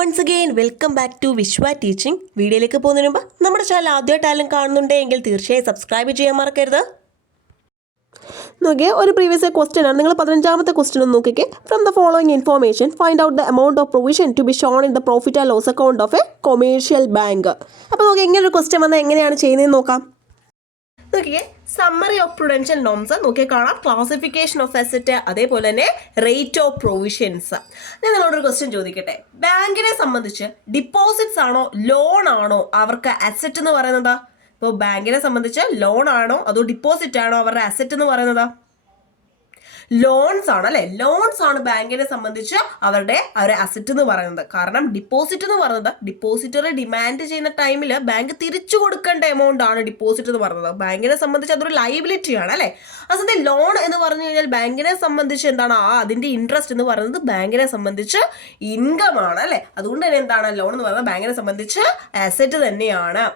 Once again welcome back to Vishwa teaching. വീഡിയോയിലേക്ക് പോകുന്നതിന് മുമ്പ് നമ്മുടെ ചാനൽ ആദ്യമായിട്ടായാലും കാണുന്നുണ്ടെങ്കിൽ തീർച്ചയായും സബ്സ്ക്രൈബ് ചെയ്യാൻ മറക്കരുത്. നോക്കിയേ, ഒരു പ്രീവിയസ് ക്വസ്റ്റ്യൻ ആണ്. നിങ്ങൾ 15ാമത്തെ ക്വസ്റ്റ്യൻ ഒന്ന് നോക്കിക്കേ. From the following information find out the amount of provision to be shown in the profit and loss account of a commercial bank. അപ്പോൾ നോക്കി ഇങ്ങനെ ഒരു ക്വസ്റ്റ്യൻ വന്നാൽ എങ്ങനെയാണ് ചെയ്യുന്നതെന്ന് നോക്കാം. നോക്കിയേ, സമ്മറി ഓഫ് പ്രുഡൻഷ്യൽ നോംസ് നോക്കിയാൽ കാണാം, ക്ലാസിഫിക്കേഷൻ ഓഫ് അസറ്റ്, അതേപോലെ തന്നെ റേറ്റ് ഓഫ് പ്രൊവിഷൻസ്. ഞാൻ നിങ്ങളോടൊരു ക്വസ്റ്റ്യൻ ചോദിക്കട്ടെ. ബാങ്കിനെ സംബന്ധിച്ച് ഡിപ്പോസിറ്റ്സ് ആണോ ലോൺ ആണോ അവർക്ക് അസറ്റ് എന്ന് പറയുന്നത്? ഇപ്പോൾ ബാങ്കിനെ സംബന്ധിച്ച് ലോൺ ആണോ അതോ ഡിപ്പോസിറ്റ് ആണോ അവരുടെ അസറ്റ് എന്ന് പറയുന്നത്? ലോൺസ് ആണ് അല്ലെ. ലോൺസ് ആണ് ബാങ്കിനെ സംബന്ധിച്ച് അവരുടെ അസറ്റ് എന്ന് പറയുന്നത്. കാരണം ഡിപ്പോസിറ്റ് എന്ന് പറയുന്നത് ഡിപ്പോസിറ്ററി ഡിമാൻഡ് ചെയ്യുന്ന ടൈമിൽ ബാങ്ക് തിരിച്ചു കൊടുക്കേണ്ട എമൗണ്ട് ആണ് ഡിപ്പോസിറ്റ് എന്ന് പറയുന്നത്. ബാങ്കിനെ സംബന്ധിച്ച് അതൊരു ലയബിലിറ്റി ആണ് അല്ലെ. അസത്തെ ലോൺ എന്ന് പറഞ്ഞു കഴിഞ്ഞാൽ ബാങ്കിനെ സംബന്ധിച്ച് എന്താണ്, അതിന്റെ ഇൻട്രസ്റ്റ് എന്ന് പറയുന്നത് ബാങ്കിനെ സംബന്ധിച്ച് ഇൻകം ആണ് അല്ലെ. അതുകൊണ്ട് തന്നെ എന്താണ്, ലോൺ എന്ന് പറയുന്നത് ബാങ്കിനെ സംബന്ധിച്ച് അസറ്റ് തന്നെയാണ്.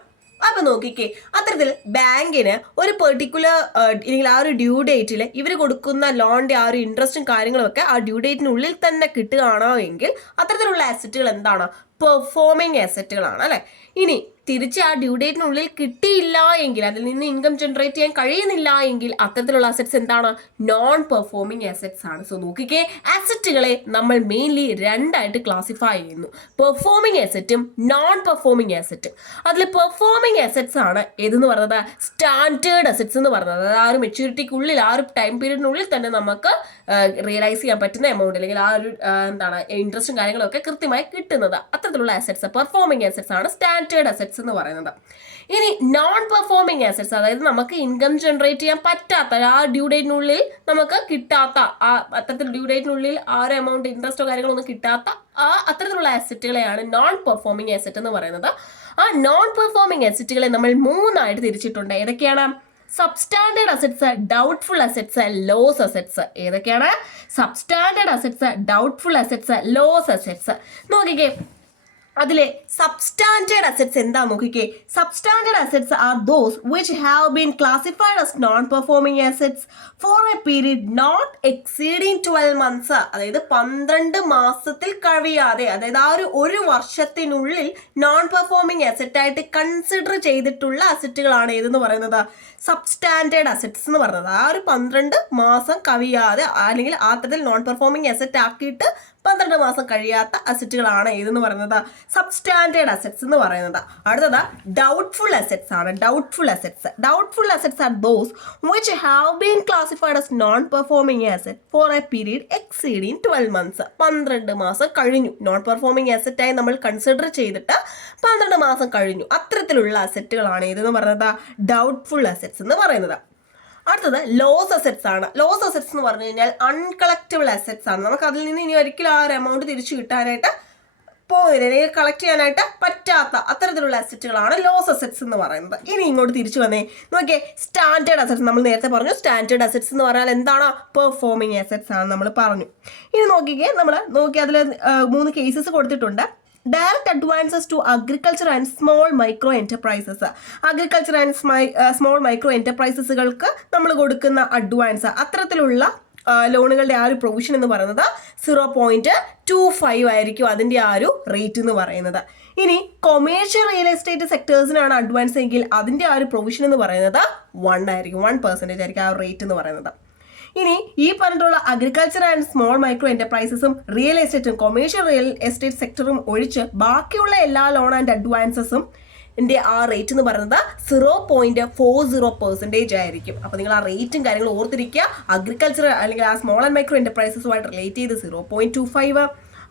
അപ്പൊ നോക്കിക്കേ, അത്തരത്തിൽ ബാങ്കിന് ഒരു പെർട്ടിക്കുലർ അല്ലെങ്കിൽ ആ ഒരു ഡ്യൂ ഡേറ്റിൽ ഇവർ കൊടുക്കുന്ന ലോണിന്റെ ആ ഒരു ഇൻട്രസ്റ്റും കാര്യങ്ങളും ഒക്കെ ആ ഡ്യൂ ഡേറ്റിനുള്ളിൽ തന്നെ കിട്ടുകയാണോ എങ്കിൽ അത്തരത്തിലുള്ള അസറ്റുകൾ എന്താണ്, പെർഫോമിംഗ് അസറ്റുകളാണ് അല്ലെ. ഇനി തിരിച്ച് ആ ഡ്യൂ ഡേറ്റിനുള്ളിൽ കിട്ടിയില്ല എങ്കിൽ, അതിൽ നിന്ന് ഇൻകം ജനറേറ്റ് ചെയ്യാൻ കഴിയുന്നില്ല എങ്കിൽ അത്തരത്തിലുള്ള അസറ്റ്സ് എന്താണ്, നോൺ പെർഫോമിംഗ് അസറ്റ്സ് ആണ്. സോ നോക്കിക്കേ, അസറ്റുകളെ നമ്മൾ മെയിൻലി രണ്ടായിട്ട് ക്ലാസിഫൈ ചെയ്യുന്നു, പെർഫോമിംഗ് അസറ്റും നോൺ പെർഫോമിംഗ് അസറ്റും. അതിൽ പെർഫോമിംഗ് അസറ്റ്സ് ആണ് ഏതെന്ന് പറയുന്നത് സ്റ്റാൻഡേർഡ് അസറ്റ്സ് എന്ന് പറയുന്നത്. ആ ഒരു മെച്യൂരിറ്റിക്കുള്ളിൽ, ആ ഒരു ടൈം പീരീഡിനുള്ളിൽ തന്നെ നമുക്ക് റിയലൈസ് ചെയ്യാൻ പറ്റുന്ന എമൗണ്ട് അല്ലെങ്കിൽ ആ ഒരു എന്താണ് ഇൻട്രസ്റ്റും കാര്യങ്ങളും ഒക്കെ കൃത്യമായി കിട്ടുന്നത്. അത്തരത്തിലുള്ള അസറ്റ്സ് പെർഫോമിംഗ് അസറ്റ്സ് ആണ് സ്റ്റാൻഡേർഡ് അസറ്റ്സ് എന്ന് പറയുന്നത്. ഇനി നോൺ പെർഫോമിംഗ് അസറ്റ്സ്, അതായത് നമുക്ക് ഇൻകം ജനറേറ്റ് ചെയ്യാൻ പറ്റാത്ത, ആ ഡ്യൂ ഡേറ്റിനുള്ളിൽ നമുക്ക് കിട്ടാത്ത, ആ അത്തരത്തിൽ ഡ്യൂ ഡേറ്റിനുള്ളിൽ ആ ഒരു എമൗണ്ട് ഇൻട്രസ്റ്റോ കാര്യങ്ങളോ ഒന്നും കിട്ടാത്ത അത്തരത്തിലുള്ള അസറ്റുകളെയാണ് നോൺ പെർഫോമിംഗ് അസറ്റ് എന്ന് പറയുന്നത്. ആ നോൺ പെർഫോമിംഗ് അസറ്റുകളെ നമ്മൾ മൂന്നായിട്ട് തിരിച്ചിട്ടുണ്ട്. ഏതൊക്കെയാണ്? Substandard assets, doubtful assets, loss assets. ഏതൊക്കെയാണ്? Substandard assets, doubtful assets, loss assets. നോക്കിക്കേ, അതിലെ സബ്സ്റ്റാൻഡേർഡ് അസറ്റ്സ് എന്താ നോക്കിക്കേ. Substandard assets are those which have been classified as non performing assets for a period not exceeding 12 months. അതായത് 12 മാസത്തിൽ കഴിയാതെ, അതായത് ആ ഒരു വർഷത്തിനുള്ളിൽ നോൺ പെർഫോമിംഗ് അസറ്റ് ആയിട്ട് കൺസിഡർ ചെയ്തിട്ടുള്ള അസറ്റുകളാണ് ഏതെന്ന് പറയുന്നത്, സബ്സ്റ്റാൻഡേർഡ് അസറ്റ്സ് എന്ന് പറയുന്നത്. ആ ഒരു 12 മാസം കവിയാതെ അല്ലെങ്കിൽ ആ തരത്തിൽ നോൺ പെർഫോമിംഗ് അസറ്റ് ആക്കിയിട്ട് 12 മാസം കഴിയാത്ത അസറ്റുകളാണ് ഏതെന്ന് പറയുന്നത്, സബ്സ്റ്റാൻഡേർഡ് അസറ്റ്സ് എന്ന് പറയുന്നത്. അടുത്തത് ഡൗട്ട്ഫുൾ അസറ്റ്സ് ആണ്. Doubtful assets are those which have been classified as non performing asset four a period exceeding 12 months. 12 മാസം കഴിഞ്ഞു, നോൺ പെർഫോമിംഗ് അസറ്റായി നമ്മൾ കൺസിഡർ ചെയ്തിട്ട് 12 മാസം കഴിഞ്ഞു. അത്തരത്തിലുള്ള അസറ്റുകളാണ് ഏതെന്ന് പറയുന്നത്, ഡൗട്ട്ഫുൾ അസറ്റ്സ് എന്ന് പറയുന്നത്. അടുത്തത് ലോസ് അസറ്റ്സ് ആണ്. ലോസ് അസറ്റ്സ് എന്ന് പറഞ്ഞു കഴിഞ്ഞാൽ അൺകളക്റ്റബിൾ അസറ്റ്സ് ആണ്. നമുക്ക് അതിൽ നിന്ന് ഇനി ഒരിക്കലും ആ ഒരു എമൗണ്ട് തിരിച്ചു കിട്ടാനായിട്ട് പോകുന്നില്ല, അല്ലെങ്കിൽ കളക്ട് ചെയ്യാനായിട്ട് പറ്റാത്ത അത്തരത്തിലുള്ള അസറ്റുകളാണ് ലോസ് അസറ്റ്സ് എന്ന് പറയുന്നത്. ഇനി ഇങ്ങോട്ട് തിരിച്ചു വന്നേ, നോക്കിയേ, സ്റ്റാൻഡേർഡ് അസറ്റ്സ്. നമ്മൾ നേരത്തെ പറഞ്ഞു സ്റ്റാൻഡേർഡ് അസറ്റ്സ് എന്ന് പറഞ്ഞാൽ എന്താണ്, പെർഫോമിംഗ് അസറ്റ്സ് ആണ് നമ്മൾ പറഞ്ഞു. ഇനി നോക്കിക്കേ, നമ്മൾ അതിൽ 3 കേസസ് കൊടുത്തിട്ടുണ്ട്. Direct advances to agriculture and small micro enterprises. Agriculture and small micro എന്റർപ്രൈസസുകൾക്ക് നമ്മൾ കൊടുക്കുന്ന അഡ്വാൻസ്, അത്തരത്തിലുള്ള ലോണുകളുടെ ആ ഒരു പ്രൊവിഷൻ എന്ന് പറയുന്നത് 0.25 ആയിരിക്കും അതിൻ്റെ ആ ഒരു റേറ്റ് എന്ന് പറയുന്നത്. ഇനി കൊമേഴ്ഷ്യൽ റിയൽ എസ്റ്റേറ്റ് സെക്ടേഴ്സിനാണ് അഡ്വാൻസ് എങ്കിൽ അതിൻ്റെ ആ ഒരു പ്രൊവിഷൻ എന്ന് പറയുന്നത് 1 ആയിരിക്കും, 1% ആയിരിക്കും ആ റേറ്റ് എന്ന് പറയുന്നത്. ഇനി ഈ പറഞ്ഞിട്ടുള്ള അഗ്രികൾച്ചർ ആൻഡ് സ്മോൾ മൈക്രോ എന്റർപ്രൈസസും റിയൽ എസ്റ്റേറ്റും കൊമേഴ്ഷ്യൽ റിയൽ എസ്റ്റേറ്റ് സെക്ടറും ഒഴിച്ച് ബാക്കിയുള്ള എല്ലാ ലോൺ ആൻഡ് അഡ്വാൻസസും ആ റേറ്റ് എന്ന് പറയുന്നത് 0.40% ആയിരിക്കും. അപ്പോൾ നിങ്ങൾ ആ റേറ്റും കാര്യങ്ങളും ഓർത്തിരിക്കുക. അഗ്രികൾച്ചർ അല്ലെങ്കിൽ ആ സ്മോൾ ആൻഡ് മൈക്രോ എന്റർപ്രൈസസുമായിട്ട് റിലേറ്റ് ചെയ്ത് 0.25,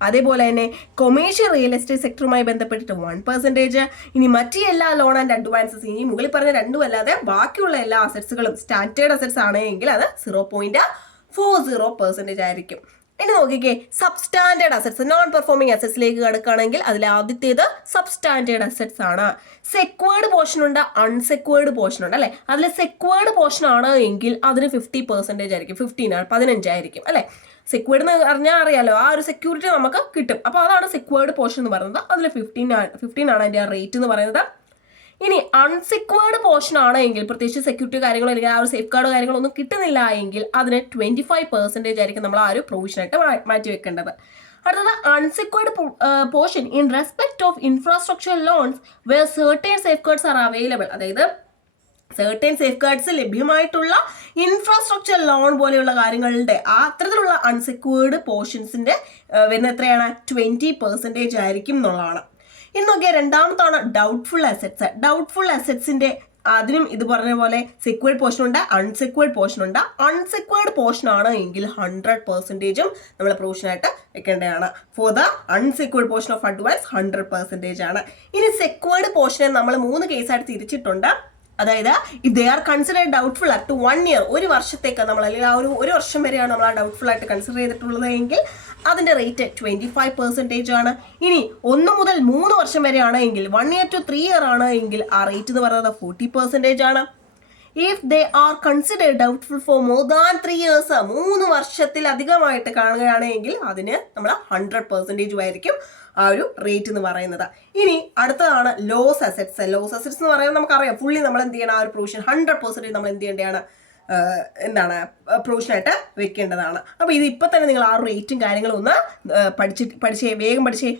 അതേപോലെ തന്നെ കൊമേഴ്ഷ്യൽ റിയൽ എസ്റ്റേറ്റ് സെക്ടറുമായി ബന്ധപ്പെട്ടിട്ട് 1%. ഇനി മറ്റു എല്ലാ ലോൺ ആൻഡ് അഡ്വാൻസസ്, ഇനി മുകളിൽ പറഞ്ഞ രണ്ടും അല്ലാതെ ബാക്കിയുള്ള എല്ലാ അസറ്റ്സുകളും സ്റ്റാൻഡേർഡ് അസറ്റ്സ് ആണെങ്കിൽ അത് 0.40% ആയിരിക്കും. ഇനി നോക്കിക്കേ, സബ്സ്റ്റാൻഡേർഡ് അസറ്റ്സ്, നോൺ പെർഫോമിംഗ് അസറ്റ്സിലേക്ക് കിടക്കുകയാണെങ്കിൽ അതിൽ ആദ്യത്തേത് സബ്സ്റ്റാൻഡേർഡ് അസറ്റ്സ് ആണ്. സെക്വേർഡ് പോർഷൻ ഉണ്ട്, അൺസെക്വേർഡ് പോർഷൻ ഉണ്ട് അല്ലെ. അതിൽ സെക്വേർഡ് പോർഷൻ ആണ് എങ്കിൽ അതിന് 50% ആയിരിക്കും, 15 ആയിരിക്കും അല്ലെ. സെക്വേർഡ് എന്ന് പറഞ്ഞാൽ അറിയാലോ, ആ ഒരു സെക്യൂരിറ്റി നമുക്ക് കിട്ടും. അപ്പോൾ അതാണ് സെക്വേർഡ് പോർഷൻ എന്ന് പറയുന്നത്. അതിൽ 15 ആണ് അതിൻ്റെ ആ റേറ്റ് എന്ന് പറയുന്നത്. ഇനി അൺസെക്വേർഡ് പോർഷൻ ആണ് എങ്കിൽ, പ്രത്യേകിച്ച് സെക്യൂരിറ്റി കാര്യങ്ങളോ അല്ലെങ്കിൽ ആ ഒരു സേഫ് ഗാർഡോ കാര്യങ്ങളോ ഒന്നും കിട്ടുന്നില്ല എങ്കിൽ അതിന് 25% ആയിരിക്കും നമ്മൾ ആ ഒരു പ്രൊവിഷനായിട്ട് മാറ്റി വെക്കേണ്ടത്. അടുത്തത് unsecured portion in respect of infrastructure loans where certain safeguards are available. അതായത് സർട്ടൻ സേഫ് ഗാർഡ്സ് ലഭ്യമായിട്ടുള്ള ഇൻഫ്രാസ്ട്രക്ചർ ലോൺ പോലെയുള്ള കാര്യങ്ങളുടെ അത്തരത്തിലുള്ള അൺസെക്യൂർഡ് പോർഷൻസിന്റെ വരുന്ന എത്രയാണ് 20% ആയിരിക്കും എന്നുള്ളതാണ്. ഇനി നോക്കിയാൽ രണ്ടാമത്താണ് ഡൗട്ട്ഫുൾ അസറ്റ്സ്. ഡൗട്ട്ഫുൾ അസറ്റ്സിന്റെ അതിനും ഇത് പറഞ്ഞ പോലെ സെക്യൂർഡ് പോർഷൻ ഉണ്ട്, അൺസെക്യൂർഡ് പോർഷൻ ഉണ്ട്. അൺസെക്യൂർഡ് പോർഷൻ ആണ് എങ്കിൽ 100% നമ്മൾ പ്രൊവിഷനായിട്ട് വെക്കേണ്ടതാണ്. For the unsecured portion of advance 100% ആണ്. ഇനി സെക്യൂർഡ് പോർഷനെ നമ്മൾ 3 കേസായിട്ട് തിരിച്ചിട്ടുണ്ട്. അതായത് if they are considered doubtful up to 1 year, ഒരു വർഷത്തേക്ക് നമ്മൾ അല്ലെങ്കിൽ ആ ഒരു വർഷം വരെയാണ് നമ്മൾ ആ ഡൗട്ട്ഫുൾ ആയിട്ട് കൺസിഡർ ചെയ്തിട്ടുള്ളത് എങ്കിൽ അതിന്റെ റേറ്റ് 25% ആണ്. ഇനി 1 മുതൽ 3 വർഷം വരെയാണ് എങ്കിൽ 1 ഇയർ ടു 3 ഇയർ ആണ് എങ്കിൽ ആ റേറ്റ് എന്ന് പറയുന്നത് 40% ആണ്. If they are considered doubtful for more than 3 years, 3 വർഷത്തിലധികമായിട്ട് കാണുകയാണെങ്കിൽ അതിന് നമ്മൾ 100% ആയിരിക്കും ആ ഒരു റേറ്റ് എന്ന് പറയുന്നത്. ഇനി അടുത്തതാണ് ലോസ് അസറ്റ്സ്. ലോസ് അസറ്റ്സ് എന്ന് പറയുന്നത് നമുക്കറിയാം ഫുള്ളി നമ്മൾ എന്ത് ചെയ്യണം, ആ ഒരു പ്രൊവിഷൻ 100% നമ്മൾ എന്ത് ചെയ്യേണ്ടതാണ്, പ്രൊവിഷനായിട്ട് വെക്കേണ്ടതാണ്. അപ്പോൾ ഇത് ഇപ്പം തന്നെ നിങ്ങൾ ആ റേറ്റും കാര്യങ്ങളും ഒന്ന് വേഗം പഠിച്ചേ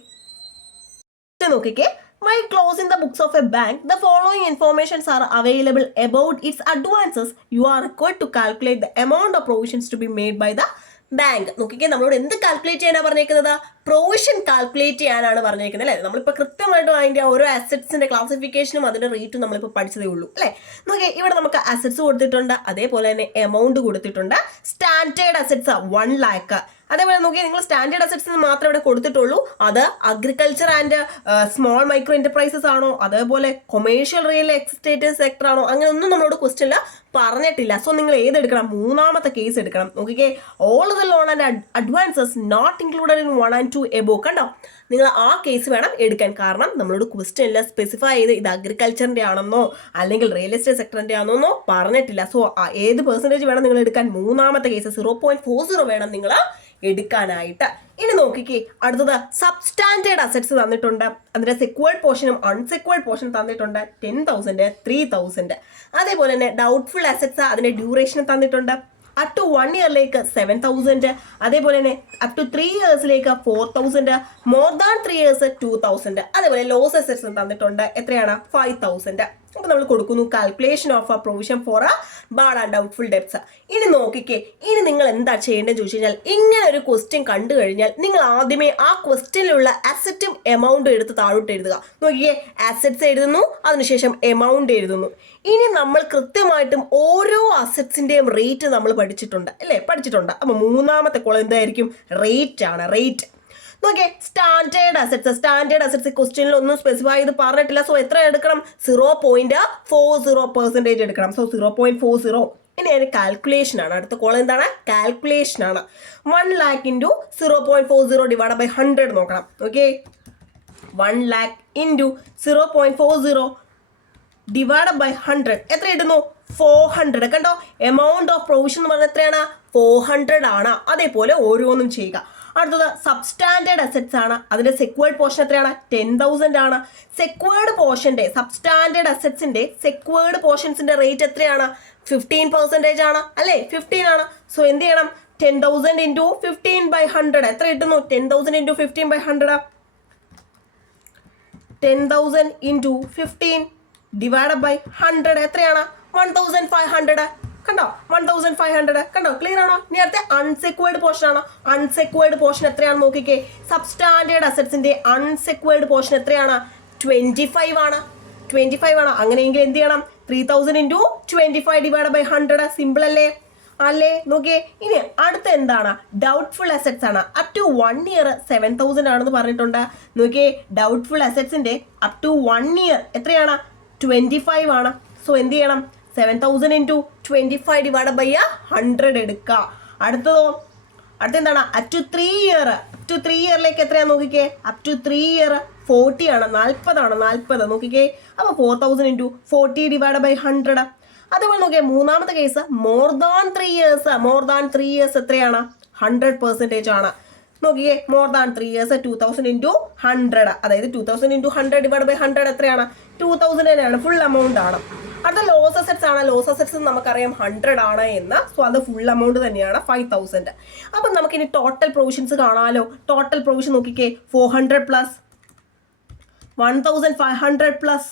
നോക്കിക്കേ. While closing the books of a bank, the following informations are available about its advances. You are required to calculate the amount of provisions to be made by the bank. നോക്കിക്കേ, നമ്മളോട് എന്ത് കാൽക്കുലേറ്റ് ചെയ്യാനാണ് പറഞ്ഞേക്കുന്നത്, provision calculate ചെയ്യാനാണ് പറഞ്ഞേക്കുന്നത് അല്ലേ. നമ്മളിപ്പോൾ കൃത്യമായിട്ടും അതിൻ്റെ ഓരോ അസറ്റ്സിന്റെ ക്ലാസിഫിക്കേഷനും അതിന്റെ റേറ്റും നമ്മളിപ്പോൾ പഠിച്ചതേ ഉള്ളൂ അല്ലേ. നോക്കിയേ, ഇവിടെ നമുക്ക് അസറ്റ്സ് കൊടുത്തിട്ടുണ്ട്, അതേപോലെ തന്നെ എമൗണ്ട് കൊടുത്തിട്ടുണ്ട്. Standard assets 1 lakh. അതേപോലെ നോക്കിയാൽ നിങ്ങൾ സ്റ്റാൻഡേർഡ് അസറ്റ്സ് മാത്രമേ ഇവിടെ കൊടുത്തിട്ടുള്ളൂ. അത് agriculture and small micro enterprises ആണോ, അതേപോലെ കൊമേഴ്ഷ്യൽ റിയൽ എസ്റ്റേറ്റ് സെക്ടർ ആണോ, അങ്ങനെ ഒന്നും നമ്മളോട് ക്വസ്റ്റ്യനിൽ പറഞ്ഞിട്ടില്ല. സോ നിങ്ങൾ ഏതെടുക്കണം, 3ാമത്തെ കേസ് എടുക്കണം. നോക്കിക്കേ, all the loan and advances not included in 1 and 2 above. കണ്ടോ, നിങ്ങൾ ആ കേസ് വേണം എടുക്കാൻ. കാരണം നമ്മളോട് ക്വസ്റ്റ്യനിൽ സ്പെസിഫൈ ചെയ്ത് ഇത് അഗ്രികൾച്ചറിന്റെ ആണെന്നോ അല്ലെങ്കിൽ റിയൽ എസ്റ്റേറ്റ് സെക്ടറിന്റെ ആണെന്നോ പറഞ്ഞിട്ടില്ല. സോ ഏത് പെർസെൻറ്റേജ് വേണം നിങ്ങൾ എടുക്കാൻ, 3ാമത്തെ കേസ് 0.40 വേണം നിങ്ങൾ എടുക്കാനായിട്ട്. ഇനി നോക്കിക്കേ, അടുത്തത് സബ്സ്റ്റാൻഡേർഡ് അസറ്റ്സ് തന്നിട്ടുണ്ട്. അതിന്റെ സെക്യൂർഡ് പോർഷനും അൺസെക്യൂർഡ് പോർഷനും തന്നിട്ടുണ്ട് 10,000, 3,000. അതേപോലെ തന്നെ ഡൗട്ട്ഫുൾ അസറ്റ്സ് അതിന്റെ ഡ്യൂറേഷനും തന്നിട്ടുണ്ട്. അപ് ടു 1 ഇയറിലേക്ക് 7,000, അതേപോലെ തന്നെ അപ് ടു 3 ഇയേഴ്സിലേക്ക് 4,000, മോർ ദാൻ 3 ഇയേഴ്സ് 2,000. അതേപോലെ ലോസ് അസറ്റ്സ് തന്നിട്ടുണ്ട്, എത്രയാണ്, 5,000. അപ്പോൾ നമ്മൾ കൊടുക്കുന്നു calculation of A provision for A bad and doubtful debts. ഇനി നോക്കിക്കേ, ഇനി നിങ്ങൾ എന്താ ചെയ്യേണ്ടതെന്ന് ചോദിച്ചു കഴിഞ്ഞാൽ, ഇങ്ങനെ ഒരു ക്വസ്റ്റ്യൻ കണ്ടു കഴിഞ്ഞാൽ നിങ്ങൾ ആദ്യമേ ആ ക്വസ്റ്റ്യനിലുള്ള അസറ്റും എമൗണ്ടും എടുത്ത് താഴോട്ട് എഴുതുക. നോക്കിയേ, അസറ്റ്സ് എഴുതുന്നു, അതിനുശേഷം എമൗണ്ട് എഴുതുന്നു. ഇനി നമ്മൾ കൃത്യമായിട്ടും ഓരോ അസറ്റ്സിന്റെയും റേറ്റ് നമ്മൾ പഠിച്ചിട്ടുണ്ട് അല്ലേ, പഠിച്ചിട്ടുണ്ട്. അപ്പോൾ 3ാമത്തെ കോളം എന്തായിരിക്കും, റേറ്റ് ആണ്, റേറ്റ്. നോക്കിയേ, സ്റ്റാൻഡേർഡ് അസറ്റ്സ് ക്വസ്റ്റ്യനിൽ ഒന്നും സ്പെസിഫൈ ചെയ്ത് പറഞ്ഞിട്ടില്ല. സോ എത്ര എടുക്കണം, 0.40% എടുക്കണം. സോ 0.40. ഇനി അതിന് കാൽക്കുലേഷൻ ആണ്. അടുത്ത കോളം എന്താണ്, കാൽക്കുലേഷൻ ആണ്. 1 lakh into 0.40 ഡിവൈഡ് ബൈ 100 നോക്കണം. Okay, 1 lakh into 0.40 divide by 100 എത്ര ഇടുന്നു, 400. കണ്ടോ, എമൗണ്ട് ഓഫ് പ്രൊവിഷൻ എന്ന് പറഞ്ഞാൽ എത്രയാണ്, 400 ആണ്. അതേപോലെ ഓരോന്നും ചെയ്യുക. അടുത്തത് സബ്സ്റ്റാൻഡേർഡ് അസറ്റ്സ് ആണ്. അതിന്റെ സെക്യൂർഡ് പോർഷൻ എത്രയാണ്, 10,000 ആണ്. സെക്യൂർഡ് പോർഷന്റെ സബ്സ്റ്റാൻഡേർഡ് അസറ്റ്സിന്റെ സെക്യൂർഡ് പോർഷൻസിന്റെ റേറ്റ് എത്രയാണ്, 15% ആണ് അല്ലേ, 15 ആണ്. സോ എന്ത് ചെയ്യണം, 10,000 into 15/100 എത്ര കിട്ടുന്നു, 10,000 into 15/100, 10,000 into 15 ഡിവൈഡ് ബൈ 100 എത്രയാണ്, 1,500. കണ്ടോ, 1,500. കണ്ടോ, ക്ലിയർ ആണോ? ഇനി അടുത്ത അൺസെക്യൂർഡ് പോർഷൻ ആണ്. അൺസെക്യൂർഡ് പോർഷൻ എത്രയാണെന്ന് നോക്കിക്കേ, സബ്സ്റ്റാൻഡേർഡ് അസറ്റ്സിന്റെ അൺസെക്യൂർഡ് പോർഷൻ എത്രയാണ്, 25 ആണ്. 25 ആണ്. അങ്ങനെയെങ്കിൽ എന്ത് ചെയ്യണം, 3,000 into 25 ഡിവൈഡ് ബൈ 100. സിമ്പിൾ അല്ലേ, അല്ലേ? നോക്കിയേ, ഇനി അടുത്ത എന്താണ്, ഡൗട്ട്ഫുൾ അസറ്റ്സ് ആണ്. അപ് ടു 1 ഇയർ 7,000 ആണെന്ന് പറഞ്ഞിട്ടുണ്ട്. നോക്കിയേ, ഡൗട്ട്ഫുൾ അസറ്റ്സിന്റെ അപ് ടു 1 ഇയർ എത്രയാണ്, 25 ആണ്. സോ എന്ത് ചെയ്യണം, 7,000 into 25 ഡിവൈഡ് ബൈ 100 എടുക്കുക. അടുത്തതോ, അടുത്തെന്താണ്, up to 3 year. Up to 3 ഇയറിലേക്ക് എത്രയാണ് നോക്കിക്കേ, അപ് ടു 3 ഇയർ 40 ആണ്, 40 ആണ്, 40 നോക്കിക്കേ. അപ്പോൾ 4,000 into 40 ഡിവൈഡ് ബൈ 100. അതേപോലെ നോക്കിയാൽ 3ാമത്തെ case, more than 3 years. More than 3 years എത്രയാണ്, 100% ആണ്. നോക്കിയേ, മോർ ദാൻ 3 ഇയേഴ്സ് 2,000 into 100. അതായത് 2,000 into 100 ഡിവൈഡ് ബൈ 100 എത്രയാണ്, 2,000 തന്നെയാണ്, ഫുൾ എമൗണ്ട് ആണ്. അടുത്ത ലോസ് അസറ്റ്സ് ആണ്. ലോസ് അസറ്റ്സ് നമുക്കറിയാം 100 ആണ് എന്ന്. സോ അത് ഫുൾ എമൗണ്ട് തന്നെയാണ് 5000. അപ്പം നമുക്കിനി ടോട്ടൽ പ്രൊവിഷൻസ് കാണാമല്ലോ. ടോട്ടൽ പ്രൊവിഷൻ നോക്കിക്കേ, 400 plus 1500 plus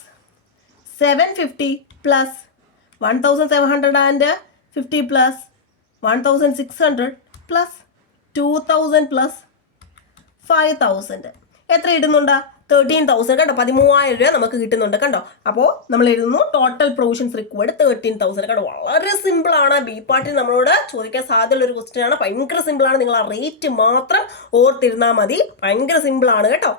750 plus 1750 plus 1600 plus 2000 plus 5000. എത്ര ഇടുന്നുണ്ട്? 13,000. കണ്ടോ, 13,000 രൂപ നമുക്ക് കിട്ടുന്നുണ്ട്. കണ്ടോ, അപ്പോൾ നമ്മൾ എഴുതുന്നു ടോട്ടൽ പ്രൊവിഷൻസ് റിക്വയർഡ് 13,000. കണ്ടോ, വളരെ സിമ്പിൾ ആണ്. ബി പാർട്ടിൽ നമ്മളോട് ചോദിക്കാൻ സാധ്യതയുള്ള ഒരു ക്വസ്റ്റ്യൻ ആണ്. ഭയങ്കര സിമ്പിൾ ആണ്. നിങ്ങൾ ആ റേറ്റ് മാത്രം ഓർത്തിരുന്നാൽ മതി. ഭയങ്കര സിമ്പിൾ ആണ് കേട്ടോ.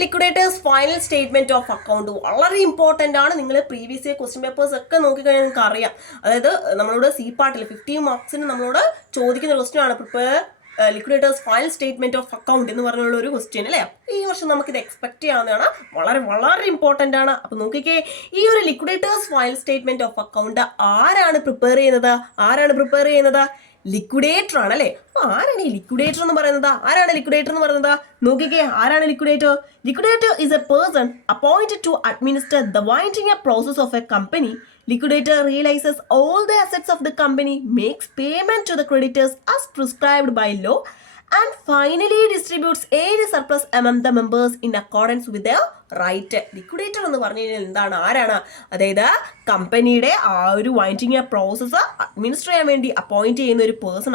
Liquidators final statement of account വളരെ ഇമ്പോർട്ടന്റ് ആണ്. നിങ്ങൾ പ്രീവിയസ് ഇയർ ക്വസ്റ്റ്യൻ പേപ്പേഴ്സ് ഒക്കെ നോക്കിക്കഴിഞ്ഞാൽ നിങ്ങൾക്ക് അറിയാം. അതായത് നമ്മളോട് സി പാർട്ടിൽ 50 മാർക്സിന് നമ്മളോട് ചോദിക്കുന്ന ക്വസ്റ്റ്യൻ ആണ്. Prepare liquidators final statement of account എന്ന് പറഞ്ഞുള്ള ഒരു ക്വസ്റ്റ്യൻ അല്ലേ. ഈ വർഷം നമുക്കിത് എക്സ്പെക്ട് ചെയ്യാവുന്നതാണ്. വളരെ വളരെ ഇമ്പോർട്ടന്റ് ആണ്. അപ്പൊ നോക്കിക്കേ, ഈ ഒരു liquidators final statement of account ആരാണ് പ്രിപ്പയർ ചെയ്യുന്നത്? ലിക്വിഡേറ്റർ ആണ് അല്ലേ. അപ്പൊ ആരാണ് ഈ ലിക്വിഡേറ്റർ എന്ന് പറയുന്നത്? നോക്കിക്കേ, ആരാണ് liquidator? Liquidator is a person appointed to administer the winding up process of a company. Liquidator realizes all the assets of the company, makes payment to the creditors as prescribed by law, and finally distributes any surplus among the members in accordance with their right. Liquidator എന്ന് പറഞ്ഞു കഴിഞ്ഞാൽ എന്താണ്? ആരാണ്? അതായത് കമ്പനിയുടെ ആ ഒരു winding process administer ചെയ്യാൻ വേണ്ടി അപ്പോയിന്റ് ചെയ്യുന്ന ഒരു പേഴ്സൺ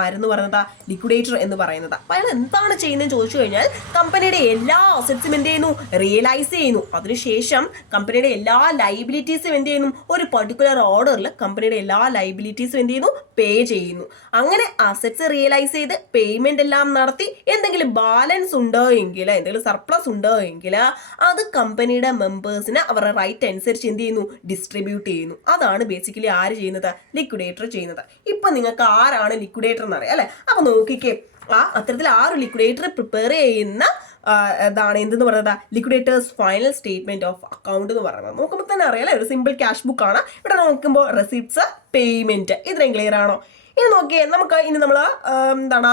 ആരെന്ന് പറയുന്നത് ലിക്വിഡേറ്റർ എന്ന് പറയുന്നത്. അപ്പോൾ അയാൾ എന്താണ് ചെയ്യുന്നതെന്ന് ചോദിച്ചു കഴിഞ്ഞാൽ കമ്പനിയുടെ എല്ലാ അസറ്റ്സും എന്ത് ചെയ്യുന്നു? റിയലൈസ് ചെയ്യുന്നു. അതിനുശേഷം കമ്പനിയുടെ എല്ലാ ലൈബിലിറ്റീസും എന്ത് ചെയ്യുന്നു? ഒരു പർട്ടിക്കുലർ ഓർഡറിൽ കമ്പനിയുടെ എല്ലാ ലൈബിലിറ്റീസും എന്ത് ചെയ്യുന്നു? പേ ചെയ്യുന്നു. അങ്ങനെ അസറ്റ്സ് റിയലൈസ് ചെയ്ത് പേയ്മെന്റ് എല്ലാം നടത്തി എന്തെങ്കിലും ബാലൻസ് ഉണ്ടോ എങ്കിൽ, എന്തെങ്കിലും സർപ്ലസ് ഉണ്ടോ എങ്കിൽ അത് കമ്പനിയുടെ മെമ്പേഴ്സിന് അവരുടെ റൈറ്റ് അനുസരിച്ച് എന്ത് ചെയ്യുന്നു? ഡിസ്ട്രിബ്യൂട്ട് ചെയ്യുന്നു. അതാണ് ബേസിക്കലി ആര് ചെയ്യുന്നത്? ലിക്വിഡേറ്റർ ചെയ്യുന്നത്. ഇപ്പൊ നിങ്ങൾക്ക് ആരാണ് ലിക്വിഡേറ്റർ എന്നറിയാം അല്ലെ. അപ്പൊ നോക്കിക്കേ, അത്തരത്തിൽ ആ ഒരു ലിക്വിഡേറ്റർ പ്രിപ്പയർ ചെയ്യുന്ന ഇതാണ് എന്തെന്ന് പറയുന്നത്? Liquidators final statement of account എന്ന് പറയുന്നത്. നോക്കുമ്പോൾ തന്നെ അറിയാം, ഒരു സിമ്പിൾ ക്യാഷ് ബുക്ക് ആണ്. ഇവിടെ നോക്കുമ്പോൾ റെസിപ്റ്റ്സ്, പേയ്മെന്റ്, ഇത്രയും ക്ലിയർ ആണോ? ഇനി നോക്കിയേ, നമ്മൾ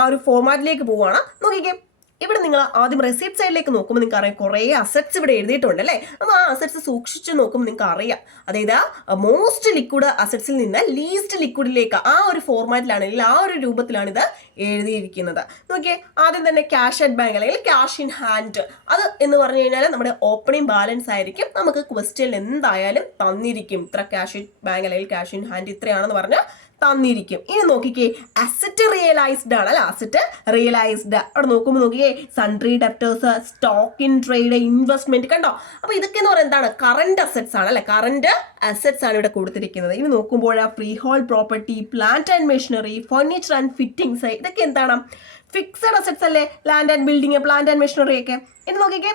ആ ഒരു ഫോർമാറ്റിലേക്ക് പോവുകയാണ്. നോക്കിക്കേ, ഇവിടെ നിങ്ങൾ ആദ്യം റെസിപ്റ്റ് സൈഡിലേക്ക് നോക്കുമ്പോൾ നിങ്ങൾക്ക് അറിയാം കുറേ അസറ്റ്സ് ഇവിടെ എഴുതിയിട്ടുണ്ട് അല്ലേ. അപ്പോൾ ആ അസറ്റ്സ് സൂക്ഷിച്ച് നോക്കുമ്പോൾ നിങ്ങൾക്ക് അറിയാം. അതായത് മോസ്റ്റ് ലിക്വിഡ് അസറ്റ്സിൽ നിന്ന് ലീസ്റ്റ് ലിക്വിഡിലേക്ക് ആ ഒരു ഫോർമാറ്റിലാണ്, അല്ലെങ്കിൽ ആ ഒരു രൂപത്തിലാണ് ഇത് എഴുതിയിരിക്കുന്നത്. നോക്കിയേ, ആദ്യം തന്നെ ക്യാഷ് അറ്റ് ബാങ്ക് അല്ലെങ്കിൽ ക്യാഷ് ഇൻ ഹാൻഡ്, അത് എന്ന് പറഞ്ഞു കഴിഞ്ഞാൽ നമ്മുടെ ഓപ്പണിംഗ് ബാലൻസ് ആയിരിക്കും. നമുക്ക് ക്വസ്റ്റ്യനിൽ എന്തായാലും തന്നിരിക്കും, ഇത്ര ക്യാഷ് ഇൻ ബാങ്ക് അല്ലെങ്കിൽ ക്യാഷ് ഇൻ ഹാൻഡ് ഇത്രയാണെന്ന് പറഞ്ഞാൽ തന്നിരിക്കും. ഇനി നോക്കിക്കേ, അസറ്റ് റിയലൈസ്ഡ് ആണ് അല്ലെ. അസറ്റ് റിയലൈസ്ഡ് അവിടെ നോക്കുമ്പോൾ നോക്കിക്കേ, sundry debtors, stock in trade, investment. കണ്ടോ, അപ്പൊ ഇതൊക്കെ എന്ന് പറയുന്നത് എന്താണ്? കറന്റ് അസറ്റ്സ് ആണ് അല്ലെ. കറന്റ് അസറ്റ്സ് ആണ് ഇവിടെ കൊടുത്തിരിക്കുന്നത്. ഇനി നോക്കുമ്പോൾ freehold property, plant and machinery, furniture and fittings, ഇതൊക്കെ എന്താണ്? ഫിക്സഡ് അസറ്റ്സ് അല്ലേ. Land and building, plant and machinery ഒക്കെ. ഇനി നോക്കിക്കേ,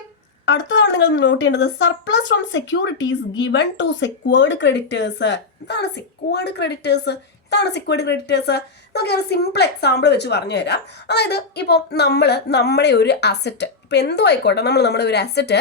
അടുത്തതാണ് നിങ്ങൾ നോട്ട് ചെയ്യേണ്ടത്, surplus from securities given to secured creditors. എന്താണ് സെക്യൂർഡ് ക്രെഡിറ്റേഴ്സ്? നമുക്ക് ഒരു സിമ്പിൾ എക്സാമ്പിൾ വെച്ച് പറഞ്ഞു തരാം. അതായത് ഇപ്പോൾ നമ്മുടെ ഒരു അസറ്റ്, ഇപ്പോൾ എന്തോ ആയിക്കോട്ടെ, നമ്മുടെ ഒരു അസറ്റ്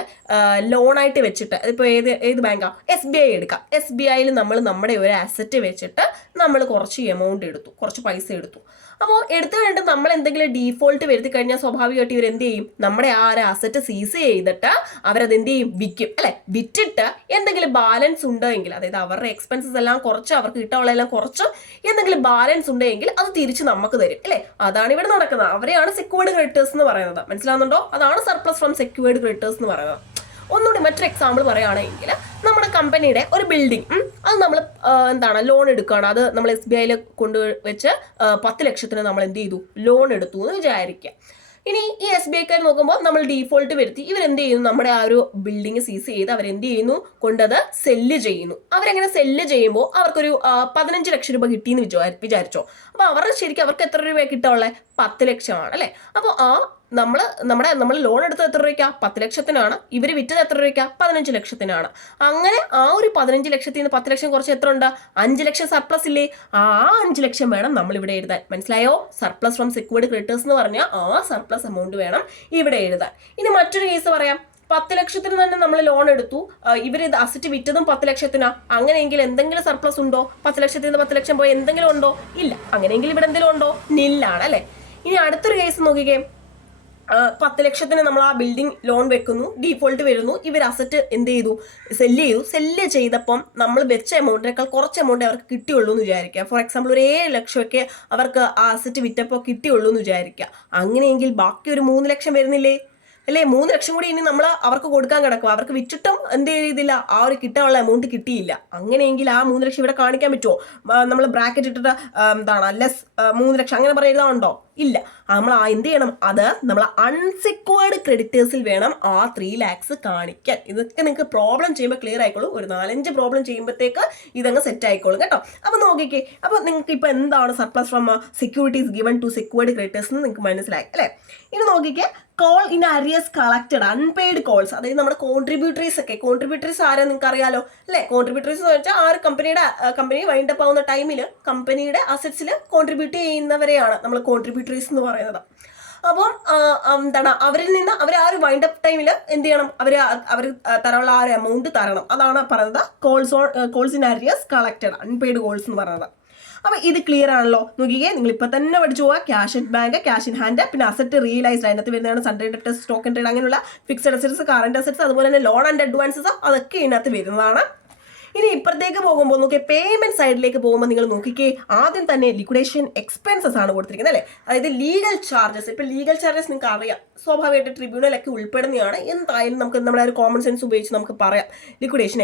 ലോണായിട്ട് വെച്ചിട്ട്, ഇപ്പോൾ ഏത് ബാങ്കാണ്? SBI എടുക്കാം. SBIയിൽ നമ്മുടെ ഒരു അസറ്റ് വെച്ചിട്ട് നമ്മൾ കുറച്ച് എമൗണ്ട് എടുത്തു, കുറച്ച് പൈസ എടുത്തു. അപ്പോൾ എടുത്തു കഴിഞ്ഞിട്ട് നമ്മൾ എന്തെങ്കിലും ഡീഫോൾട്ട് വരുത്തി കഴിഞ്ഞാൽ സ്വാഭാവികമായിട്ട് ഇവർ എന്ത് ചെയ്യും? നമ്മുടെ ആ ഒരു അസറ്റ് സീസ് ചെയ്തിട്ട് അവരത് എന്ത് ചെയ്യും? വിൽക്കും അല്ലെ. വിറ്റിട്ട് എന്തെങ്കിലും ബാലൻസ് ഉണ്ടെങ്കിൽ, അതായത് അവരുടെ എക്സ്പെൻസസ് എല്ലാം കുറച്ച്, അവർക്ക് കിട്ടാനുള്ളതെല്ലാം കുറച്ച് എന്തെങ്കിലും ബാലൻസ് ഉണ്ടെങ്കിൽ അത് തിരിച്ച് നമുക്ക് തരും അല്ലെ. അതാണ് ഇവിടെ നടക്കുന്നത്. അവരെയാണ് സെക്യൂർഡ് ക്രെഡിറ്റേഴ്സ് എന്ന് പറയുന്നത്. മനസ്സിലാവുന്നുണ്ടോ? അതാണ് സർപ്ലസ് ഫ്രം സെക്യൂർഡ് ക്രെഡിറ്റേഴ്സ് എന്ന് പറയുന്നത്. ഒന്നുകൂടി മറ്റൊരു എക്സാമ്പിൾ പറയുകയാണെങ്കിൽ, നമ്മുടെ കമ്പനിയുടെ ഒരു ബിൽഡിംഗ് അത് നമ്മൾ ലോൺ എടുക്കുകയാണ്. അത് നമ്മൾ SBIയിൽ കൊണ്ടുവച്ച് 10 ലക്ഷത്തിന് നമ്മൾ എന്ത് ചെയ്തു? ലോൺ എടുത്തു എന്ന് വിചാരിക്കുക. ഇനി ഈ SBIക്കാർ നോക്കുമ്പോൾ നമ്മൾ ഡീഫോൾട്ട് വരുത്തി, ഇവരെന്ത് ചെയ്യുന്നു? നമ്മുടെ ആ ഒരു ബിൽഡിംഗ് സീസ് ചെയ്ത് അവരെന്ത് ചെയ്യുന്നു? കൊണ്ടത് സെല്ല് ചെയ്യുന്നു. അവരെങ്ങനെ സെല്ല് ചെയ്യുമ്പോൾ അവർക്കൊരു 15 ലക്ഷം രൂപ കിട്ടിയെന്ന് വിചാരിച്ചോ. അപ്പോൾ അവർക്ക് എത്ര രൂപ കിട്ടാനുള്ളത്? 10 ലക്ഷമാണ് അല്ലേ. അപ്പോൾ നമ്മൾ ലോൺ എടുത്തത് എത്ര രൂപയ്ക്കാണ്? 10 ലക്ഷത്തിനാണ്. ഇവർ വിറ്റത് എത്ര രൂപയ്ക്കാണ്? 15 ലക്ഷത്തിനാണ്. അങ്ങനെ ആ ഒരു 15 ലക്ഷത്തിൽ നിന്ന് 10 ലക്ഷം കുറച്ച് എത്ര ഉണ്ട്? 5 ലക്ഷം സർപ്ലസ് ഇല്ലേ? ആ 5 ലക്ഷം വേണം നമ്മൾ ഇവിടെ എഴുതാൻ. മനസ്സിലായോ? സർപ്ലസ് ഫ്രം സെക്യൂർഡ് ക്രെഡിറ്റേഴ്സ് എന്ന് പറഞ്ഞാൽ ആ സർപ്ലസ് എമൗണ്ട് വേണം ഇവിടെ എഴുതാൻ. ഇനി മറ്റൊരു കേസ് പറയാം. 10 ലക്ഷത്തിന് തന്നെ നമ്മൾ ലോൺ എടുത്തു, ഇവർ ഇത് അസറ്റ് വിറ്റതും 10 ലക്ഷത്തിനാ. അങ്ങനെയെങ്കിൽ എന്തെങ്കിലും സർപ്ലസ് ഉണ്ടോ? 10 ലക്ഷത്തിൽ നിന്ന് 10 ലക്ഷം പോയി എന്തെങ്കിലും ഉണ്ടോ? ഇല്ല. അങ്ങനെയെങ്കിൽ ഇവിടെ എന്തെങ്കിലും ഉണ്ടോ? നില്ലാണ് അല്ലെ. ഇനി അടുത്തൊരു കേസ് നോക്കിക്കേ. 10 ലക്ഷത്തിന് നമ്മൾ ആ ബിൽഡിംഗ് ലോൺ വെക്കുന്നു, ഡീഫോൾട്ട് വരുന്നു, ഇവർ അസറ്റ് എന്ത് ചെയ്തു, സെല്ല് ചെയ്തപ്പം നമ്മൾ വെച്ച എമൗണ്ടിനേക്കാൾ കുറച്ച് എമൗണ്ട് അവർക്ക് കിട്ടിയുള്ളൂ എന്ന് വിചാരിക്കുക. ഫോർ എക്സാമ്പിൾ ഒരു 7 ലക്ഷമൊക്കെ അവർക്ക് ആ അസറ്റ് വിറ്റപ്പോൾ കിട്ടിയുള്ളൂ എന്ന് വിചാരിക്കുക. അങ്ങനെയെങ്കിൽ ബാക്കി ഒരു 3 ലക്ഷം വരുന്നില്ലേ അല്ലേ? 3 ലക്ഷം കൂടി ഇനി നമ്മൾ അവർക്ക് കൊടുക്കാൻ കിടക്കും. അവർക്ക് വിറ്റിട്ടും എന്ത് ചെയ്തില്ല, ആ ഒരു കിട്ടാനുള്ള എമൗണ്ട് കിട്ടിയില്ല. അങ്ങനെയെങ്കിൽ ആ 3 ലക്ഷം ഇവിടെ കാണിക്കാൻ പറ്റുമോ? നമ്മൾ ബ്രാക്കറ്റ് ഇട്ടിട്ട് എന്താണ് ലെസ് 3 ലക്ഷം അങ്ങനെ പറയുന്നതുണ്ടോ? ഇല്ല. നമ്മൾ എന്ത് ചെയ്യണം, അത് നമ്മൾ അൺസെക്വേർഡ് ക്രെഡിറ്റേഴ്സിൽ വേണം ആ 3 lakhs കാണിക്കാൻ. ഇതൊക്കെ നിങ്ങൾക്ക് പ്രോബ്ലം ചെയ്യുമ്പോൾ ക്ലിയർ ആയിക്കോളും. ഒരു 4-5 പ്രോബ്ലം ചെയ്യുമ്പോഴത്തേക്ക് ഇതങ്ങ് സെറ്റ് ആയിക്കോളും കേട്ടോ. അപ്പോൾ നോക്കിക്കേ, അപ്പോൾ നിങ്ങൾക്ക് ഇപ്പോൾ എന്താണ് surplus from securities given to secured creditors എന്ന് നിങ്ങൾക്ക് മനസ്സിലായി അല്ലേ? ഇനി നോക്കിക്കേ, call in arrears collected unpaid calls, അതായത് നമ്മുടെ കോൺട്രിബ്യൂട്ടറീസ് ഒക്കെ. കോൺട്രിബ്യൂട്ടറീസ് ആരാ നിങ്ങൾക്ക് അറിയാലോ അല്ലേ? കോൺട്രിബ്യൂട്ടറീസ് എന്ന് വെച്ചാൽ ആ ഒരു കമ്പനി വൈൻഡ് അപ്പ് ആവുന്ന ടൈമിൽ കമ്പനിയുടെ അസറ്റ്സിൽ കോൺട്രിബ്യൂട്ട് ചെയ്യുന്നവരെയാണ് നമ്മൾ കോൺട്രിബ്യൂട്ടറീസ് എന്ന് പറയുന്നത്. അപ്പം എന്താണ്, അവരിൽ നിന്ന് അവർ ആ ഒരു വൈൻഡ് അപ്പ് ടൈമിൽ എന്ത് ചെയ്യണം, അവർ തരാനുള്ള ആ ഒരു എമൗണ്ട് തരണം. അതാണ് പറയുന്നത് calls in arrears collected unpaid calls എന്ന് പറയുന്നത്. അപ്പം ഇത് ക്ലിയർ ആണല്ലോ. നോക്കിക്കേ, നിങ്ങൾ ഇപ്പം തന്നെ പഠിച്ചു പോവുക. Cash at bank, cash in hand, പിന്നെ അസറ്റ് റിയലൈസ്ഡ്, അതിനകത്ത് വരുന്നതാണ് Sunday debtors, stock and trade, അങ്ങനെയുള്ള ഫിക്സഡ് അസറ്റ്സ്, കറന്റ് അസറ്റ്സ്, അതുപോലെ തന്നെ ലോൺ ആൻഡ് അഡ്വാൻസസ്, അതൊക്കെ ഇതിനകത്ത് വരുന്നതാണ്. ഇനി ഇപ്പുറത്തേക്ക് പോകുമ്പോൾ നോക്കിയേ, പേയ്മെന്റ് സൈഡിലേക്ക് പോകുമ്പോൾ നിങ്ങൾ നോക്കിക്കേ, ആദ്യം തന്നെ ലിക്വിഡേഷൻ എക്സ്പെൻസസ് ആണ് കൊടുത്തിരിക്കുന്നത് അല്ലേ? അതായത് ലീഗൽ ചാർജസ്. ഇപ്പം ലീഗൽ ചാർജസ് നിങ്ങൾക്ക് അറിയാം, സ്വാഭാവികമായിട്ട് ട്രിബ്യൂണലൊക്കെ ഉൾപ്പെടുന്നതാണ്. എന്തായാലും നമുക്ക് നമ്മുടെ ഒരു കോമൺ സെൻസ് ഉപയോഗിച്ച് നമുക്ക് പറയാം ലിക്വിഡേഷൻ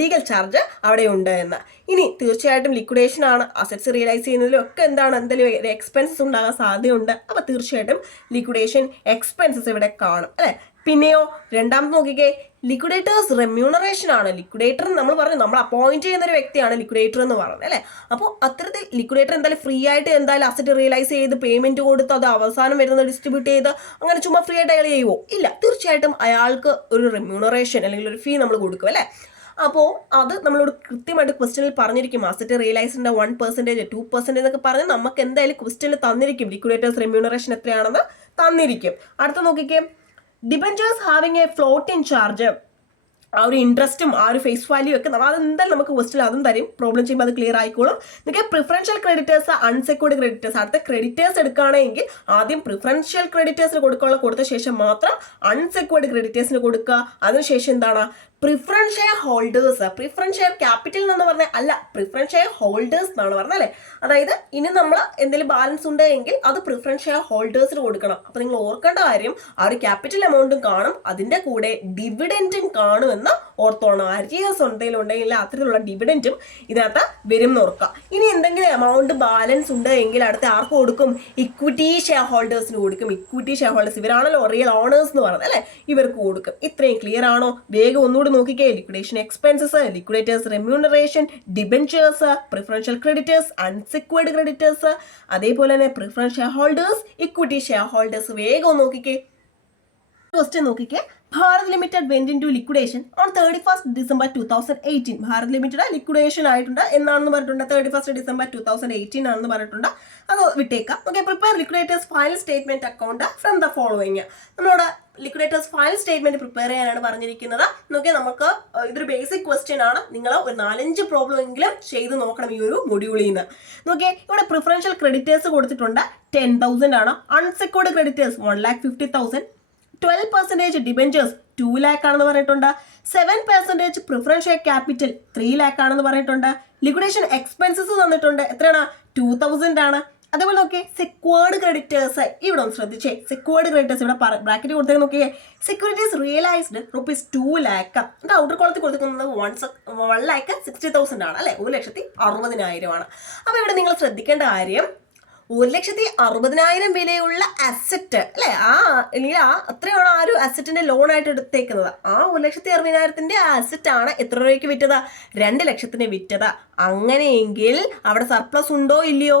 ലീഗൽ ചാർജ് അവിടെ ഉണ്ട് എന്ന്. ഇനി തീർച്ചയായിട്ടും ലിക്വിഡേഷൻ ആണ്, അസറ്റ്സ് റിയലൈസ് ചെയ്യുന്നതിലൊക്കെ എന്തെങ്കിലും എക്സ്പെൻസസ് ഉണ്ടാകാൻ സാധ്യതയുണ്ട്. അപ്പോൾ തീർച്ചയായിട്ടും ലിക്വിഡേഷൻ എക്സ്പെൻസസ് ഇവിടെ കാണും അല്ലേ? പിന്നെയോ രണ്ടാമത് നോക്കിക്കേ, ലിക്വിഡേറ്റേഴ്സ് റെമ്യൂണറേഷൻ ആണ്. ലിക്വിഡേറ്റർ നമ്മൾ പറഞ്ഞു, നമ്മൾ അപ്പോയിന്റ് ചെയ്യുന്ന ഒരു വ്യക്തിയാണ് ലിക്വിഡേറ്റർ എന്ന് പറയുന്നത് അല്ലേ? അപ്പോൾ അത്തരത്തിൽ ലിക്വിഡേറ്റർ എന്തായാലും ഫ്രീ ആയിട്ട് എന്തായാലും അസറ്റ് റിയലൈസ് ചെയ്ത് പേയ്മെന്റ് കൊടുത്ത് അത് അവസാനം വരുന്നത് ഡിസ്ട്രിബ്യൂട്ട് ചെയ്ത് അങ്ങനെ ചുമ്മാ ഫ്രീ ആയിട്ട് അയാൾ ചെയ്യുമോ? ഇല്ല. തീർച്ചയായിട്ടും അയാൾക്ക് ഒരു റെമ്യൂണറേഷൻ അല്ലെങ്കിൽ ഒരു ഫീ നമ്മൾ കൊടുക്കും അല്ലേ? അപ്പോൾ അത് നമ്മളോട് കൃത്യമായിട്ട് ക്വസ്റ്റ്യനിൽ പറഞ്ഞിരിക്കും. അസറ്റ് റിയലൈസിൻ്റെ 1%, 2% എന്നൊക്കെ പറഞ്ഞ് നമുക്ക് എന്തായാലും ക്വസ്റ്റ്യനിൽ തന്നിരിക്കും. ലിക്വിഡേറ്റേഴ്സ് റെമ്യൂണറേഷൻ എത്രയാണെന്ന് തന്നിരിക്കും. അടുത്ത നോക്കിക്കേ, debentures having A floating charge, ആ ഒരു ഇൻട്രസ്റ്റും ആ ഒരു ഫേസ് വാല്യൂ ഒക്കെ അതെന്തായാലും നമുക്ക് ക്വസ്റ്റ്യൻ അതും തരും. പ്രോബ്ലം ചെയ്യുമ്പോൾ അത് ക്ലിയർ ആയിക്കോളും. നിങ്ങൾക്ക് പ്രിഫറൻഷ്യൽ ക്രെഡിറ്റേഴ്സ്, അൺസെക്യൂർഡ് ക്രെഡിറ്റേഴ്സ്, അടുത്ത ക്രെഡിറ്റേഴ്സ് എടുക്കുകയാണെങ്കിൽ ആദ്യം പ്രിഫറൻഷ്യൽ ക്രെഡിറ്റേഴ്സിന് കൊടുത്ത ശേഷം മാത്രം അൺസെക്യൂർഡ് ക്രെഡിറ്റേഴ്സിന് കൊടുക്കുക. അതിനുശേഷം എന്താണ്, preference share holders, preference share capital എന്ന് പറഞ്ഞാൽ അല്ല, പ്രിഫറൻസ് ഷെയർ ഹോൾഡേഴ്സ് എന്നാണ് പറഞ്ഞത് അല്ലേ? അതായത് ഇനി നമ്മൾ എന്തെങ്കിലും ബാലൻസ് ഉണ്ടെങ്കിൽ അത് പ്രിഫറൻസ് ഷെയർ ഹോൾഡേഴ്സിന് കൊടുക്കണം. അപ്പോൾ നിങ്ങൾ ഓർക്കേണ്ട കാര്യം, ആ ഒരു ക്യാപിറ്റൽ എമൗണ്ടും കാണും, അതിൻ്റെ കൂടെ ഡിവിഡൻറ്റും കാണുമെന്ന് ഓർത്തോണം. അരിയേഴ്സ് ഉണ്ടെങ്കിൽ അത്തരത്തിലുള്ള ഡിവിഡൻറ്റും ഇതിനകത്ത് വരും എന്ന് ഓർക്കുക. ഇനി എന്തെങ്കിലും എമൗണ്ട് ബാലൻസ് ഉണ്ടെങ്കിൽ അടുത്ത ആർക്ക് കൊടുക്കും? ഇക്വിറ്റി ഷെയർ ഹോൾഡേഴ്സിന് കൊടുക്കും. ഇക്വിറ്റി ഷെയർ ഹോൾഡേഴ്സ് ഇവരാണല്ലോ റിയൽ ഓണേഴ്സ് എന്ന് പറയുന്നത് അല്ലേ? ഇവർക്ക് കൊടുക്കും. ഇത്രയും ക്ലിയർ ആണോ? വേഗം ഒന്നുകൂടി നോക്കിക്കേ, liquidation expenses, liquidators remuneration, debentures, preferential creditors, unsecured creditors, അതേപോലെ തന്നെ preference share holders, equity share holders. വേഗം നോക്കിക്കേ. ക്വസ്റ്റ്യൻ നോക്കിക്കേ, Bharat limited went into liquidation on 31st December 2018. Bharat limited liquidation ആയിട്ടുണ്ട് എന്നാണെന്ന് പറഞ്ഞിട്ടുണ്ട്. 31st December 2018 ആണെന്ന് പറഞ്ഞിട്ടുണ്ട്. അത് വിട്ടേക്കാം. Okay, prepare liquidators final statement account from the following. നമ്മളോട് ലിക്വിഡേറ്റേഴ്സ് ഫൈനൽ സ്റ്റേറ്റ്മെന്റ് പ്രിപ്പയർ ചെയ്യാനാണ് പറഞ്ഞിരിക്കുന്നത്. നോക്കിയാൽ നമുക്ക് ഇതൊരു ബേസിക് ക്വസ്റ്റ്യൻ ആണ്. നിങ്ങൾ ഒരു 4-5 പ്രോബ്ലം എങ്കിലും ചെയ്ത് നോക്കണം ഈ ഒരു മൊഡ്യൂളിൽ നിന്ന്. നോക്കിയേ, ഇവിടെ പ്രിഫറൻഷ്യൽ ക്രെഡിറ്റേഴ്സ് കൊടുത്തിട്ടുണ്ട് 10,000 ആണ്. Unsecured creditors 1,50,000. 12% ഡിബെഞ്ചേഴ്സ് 2 lakh ആണെന്ന് പറഞ്ഞിട്ടുണ്ട്. 7% പ്രിഫറൻസ് ഷെയർ ക്യാപിറ്റൽ 3 lakh ആണെന്ന് പറഞ്ഞിട്ടുണ്ട്. ലിക്വിഡേഷൻ എക്സ്പെൻസസ് തന്നിട്ടുണ്ട്, എത്രയാണ്? 2,000 ആണ്. അതേപോലെ നോക്കിയേ, സെക്യൂർഡ് ക്രെഡിറ്റേഴ്സ് ഇവിടെ ഒന്ന് ശ്രദ്ധിച്ചേ. സെക്യൂർഡ് ക്രെഡിറ്റേഴ്സ് ഇവിടെ ബ്രാക്കറ്റ് കൊടുത്തേക്ക് നോക്കിയേ, സെക്യൂരിറ്റീസ് റിയലൈസ്ഡ് ₹2 lakh. എൻ്റെ ഔട്ടർ കോളത്തിൽ കൊടുത്തിരിക്കുന്നത് 1,60,000 ആണ് അല്ലേ? 1,60,60,000 ആണ്. അപ്പോൾ ഇവിടെ നിങ്ങൾ ശ്രദ്ധിക്കേണ്ട കാര്യം, 1,60,000 വിലയുള്ള അസറ്റ് അല്ലേ? അത്രയാണ് ആ ഒരു അസറ്റിന്റെ ലോൺ ആയിട്ട് എടുത്തേക്കുന്നത്. ആ 1,60,60,000 അസറ്റ് ആണ് എത്ര രൂപയ്ക്ക് വിറ്റത്? 2 ലക്ഷത്തിന് വിറ്റത്. അങ്ങനെയെങ്കിൽ അവിടെ സർപ്ലസ് ഉണ്ടോ ഇല്ലയോ?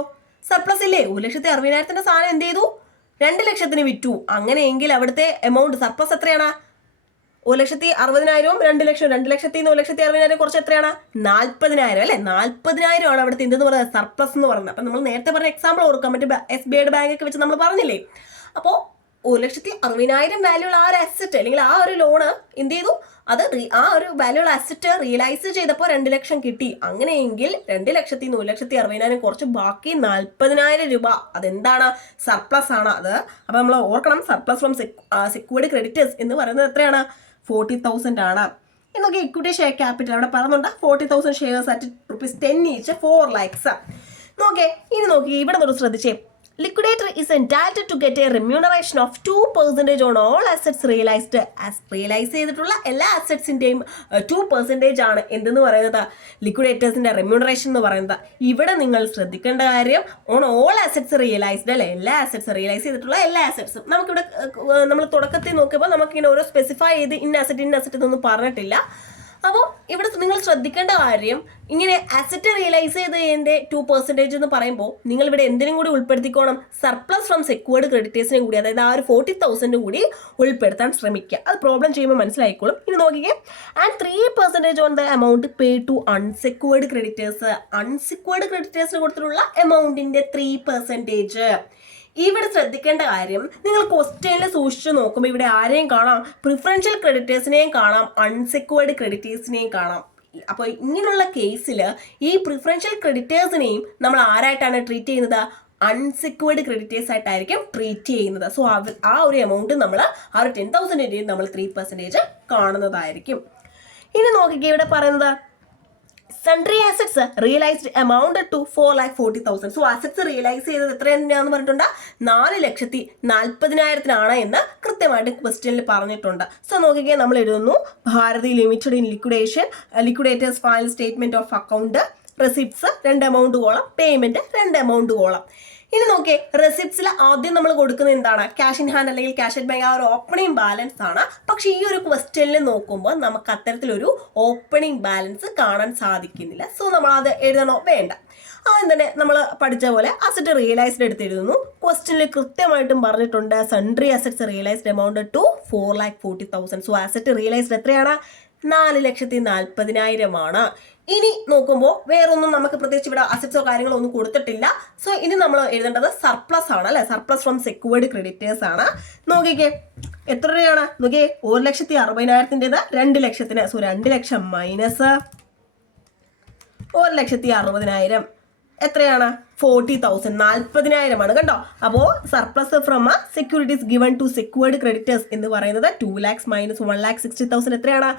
സർപ്ലസ് ഇല്ലേ? 1,60,60,000 സാധനം എന്ത് ചെയ്തു? 2 ലക്ഷത്തിന് വിറ്റു. അങ്ങനെയെങ്കിൽ അവിടുത്തെ എമൗണ്ട് സർപ്ലസ് എത്രയാണ്? 1,60,60,000 2 ലക്ഷം. 2 ലക്ഷത്തിൽ നിന്ന് 1,60,60,000 കുറച്ച് എത്രയാണ്? 40,000 അല്ലേ? 40,000 ആണ് അവിടുത്തെ എന്തെന്ന് പറയുന്നത്? സർപ്ലസ് എന്ന് പറയുന്നത്. അപ്പം നമ്മൾ നേരത്തെ പറഞ്ഞ എക്സാമ്പിൾ ഓർക്കാം, മറ്റേ SBIയുടെ ബാങ്കൊക്കെ വെച്ച് നമ്മൾ പറഞ്ഞില്ലേ? അപ്പോൾ 1,60,60,000 വാല്യുള്ള ആ ഒരു അസറ്റ് അല്ലെങ്കിൽ ആ ഒരു ലോണ് എന്ത് ചെയ്തു, അത് ആ ഒരു വാല്യുള്ള അസറ്റ് റിയലൈസ് ചെയ്തപ്പോൾ 2 ലക്ഷം കിട്ടി. അങ്ങനെയെങ്കിൽ 2 ലക്ഷത്തിൽ നിന്ന് 1,60,60,000 കുറച്ച് ബാക്കി 40,000 രൂപ അതെന്താണ്, സർപ്ലസ് ആണ് അത്. അപ്പൊ നമ്മൾ ഓർക്കണം, സർപ്ലസ് ഫ്രം സെക്യൂർഡ് ക്രെഡിറ്റേഴ്സ് എന്ന് പറയുന്നത് എത്രയാണ്, 40,000 ആണ്. എന്നൊക്കെ ഇക്വിറ്റി ഷെയർ ക്യാപിറ്റൽ അവിടെ പറയുന്നുണ്ട് 40,000 ഷെയർസ് അറ്റ് ₹10 ഈച്ച് 4 lakhs. നോക്കേ, ഇനി നോക്കി ഇവിടെ നിന്ന് ശ്രദ്ധിച്ചേ. Liquidator is entitled to get a remuneration of 2% on all assets realized. Realise ചെയ്തിട്ടുള്ള എല്ലാ അസറ്റ്സിൻ്റെയും 2% ആണ് എന്തെന്ന് പറയുന്നത്, ലിക്വിഡേറ്റേഴ്സിൻ്റെ റെമ്യൂണറേഷൻ എന്ന് പറയുന്നത്. ഇവിടെ നിങ്ങൾ ശ്രദ്ധിക്കേണ്ട കാര്യം, ഓൺ ഓൾ അസറ്റ്സ് റിയലൈസ്ഡ് അല്ലേ, എല്ലാ അസറ്റ്സ് റിയലൈസ് ചെയ്തിട്ടുള്ള എല്ലാ അസറ്റ്സും. നമുക്കിവിടെ നമ്മൾ തുടക്കത്തിൽ നോക്കിയപ്പോൾ നമുക്കിങ്ങനെ ഓരോ സ്പെസിഫൈ ചെയ്ത് ഇന്ന അസറ്റ് എന്നൊന്നും പറഞ്ഞിട്ടില്ല. അപ്പോൾ ഇവിടെ നിങ്ങൾ ശ്രദ്ധിക്കേണ്ട കാര്യം, ഇങ്ങനെ അസറ്റ് റിയലൈസ് ചെയ്തതിൻ്റെ 2% എന്ന് പറയുമ്പോൾ നിങ്ങൾ ഇവിടെ എന്തിനും കൂടി ഉൾപ്പെടുത്തിക്കോണം, സർപ്ലസ് ഫ്രം സെക്യൂർഡ് ക്രെഡിറ്റേഴ്സിനും കൂടി, അതായത് ആ ഒരു 40,000 കൂടി ഉൾപ്പെടുത്താൻ ശ്രമിക്കുക. അത് പ്രോബ്ലം ചെയ്യുമ്പോൾ മനസ്സിലായിക്കോളും. ഇനി നോക്കിക്കേ, and 3% on the amount pay to unsecured creditors. Unsecured ക്രെഡിറ്റേഴ്സിന് കൊടുത്തിട്ടുള്ള എമൗണ്ടിൻ്റെ 3%. ഇവിടെ ശ്രദ്ധിക്കേണ്ട കാര്യം, നിങ്ങൾ ക്വസ്റ്റ്യനിൽ സൂക്ഷിച്ച് നോക്കുമ്പോൾ ഇവിടെ ആരെയും കാണാം, പ്രിഫറൻഷ്യൽ ക്രെഡിറ്റേഴ്സിനെയും കാണാം, അൺസെക്യൂർഡ് ക്രെഡിറ്റേഴ്സിനെയും കാണാം. അപ്പോൾ ഇങ്ങനെയുള്ള കേസിൽ ഈ പ്രിഫറൻഷ്യൽ ക്രെഡിറ്റേഴ്സിനെയും നമ്മൾ ആരായിട്ടാണ് ട്രീറ്റ് ചെയ്യുന്നത്, അൺസെക്യൂർഡ് ക്രെഡിറ്റേഴ്സ് ആയിട്ടായിരിക്കും ട്രീറ്റ് ചെയ്യുന്നത്. സോ ആ ഒരു എമൗണ്ട് നമ്മൾ ആ ഒരു 10,000 നമ്മൾ 3% കാണുന്നതായിരിക്കും. ഇനി നോക്കിക്കേ, ഇവിടെ പറയുന്നത് sundry assets realised amount to 4,40,000. So assets realise ചെയ്തത് എത്രയാണെന്ന് പറഞ്ഞിട്ടുണ്ട്, 4,40,000 എന്ന് കൃത്യമായിട്ട് ക്വസ്റ്റ്യനിൽ പറഞ്ഞിട്ടുണ്ട്. സോ നോക്കിക്കേ, നമ്മൾ എഴുതുന്നു Bharati limited in liquidation, liquidators final statement of account, receipts 2 amount column, payment 2 amount column. ഇനി നോക്കിയേ, റെസിപ്റ്റ്സിൽ ആദ്യം നമ്മൾ കൊടുക്കുന്നത് എന്താണ്, ക്യാഷ് ഇൻ ഹാൻഡ് അല്ലെങ്കിൽ ക്യാഷ് അറ്റ് ബാങ്ക്, ആ ഒരു ഓപ്പണിംഗ് ബാലൻസ് ആണ്. പക്ഷേ ഈ ഒരു ക്വസ്റ്റ്യനിൽ നോക്കുമ്പോൾ നമുക്ക് അത്തരത്തിലൊരു ഓപ്പണിംഗ് ബാലൻസ് കാണാൻ സാധിക്കുന്നില്ല. സോ നമ്മൾ അത് എഴുതണോ, വേണ്ട. ആദ്യം തന്നെ നമ്മൾ പഠിച്ച പോലെ അസറ്റ് റിയലൈസ്ഡ് എടുത്ത് എഴുതുന്നു. ക്വസ്റ്റ്യനിൽ കൃത്യമായിട്ടും പറഞ്ഞിട്ടുണ്ട് sundry assets realised amount to 4,40,000. So asset realised എത്രയാണ്, 4,40,000 ആണ്. ഇനി നോക്കുമ്പോൾ വേറൊന്നും നമുക്ക് പ്രത്യേകിച്ച് ഇവിടെ അസറ്റ്സോ കാര്യങ്ങളോ ഒന്നും കൊടുത്തിട്ടില്ല. സോ ഇനി നമ്മൾ എഴുതേണ്ടത് സർപ്ലസ് ആണ് അല്ലെ, സർപ്ലസ് ഫ്രം സെക്യൂർഡ് ക്രെഡിറ്റേഴ്സ് ആണ്. നോക്കിക്കേ എത്ര രൂപയാണ്, നോക്കിയേ 1,60,60,000 2 ലക്ഷത്തിന്. സോ 2 ലക്ഷം മൈനസ് 1,60,60,000 എത്രയാണ്, 40,000, 40,000 ആണ് കേട്ടോ. അപ്പോൾ surplus from securities given to secured creditors എന്ന് പറയുന്നത് 2 lakhs മൈനസ് 1,60,000 എത്രയാണ്,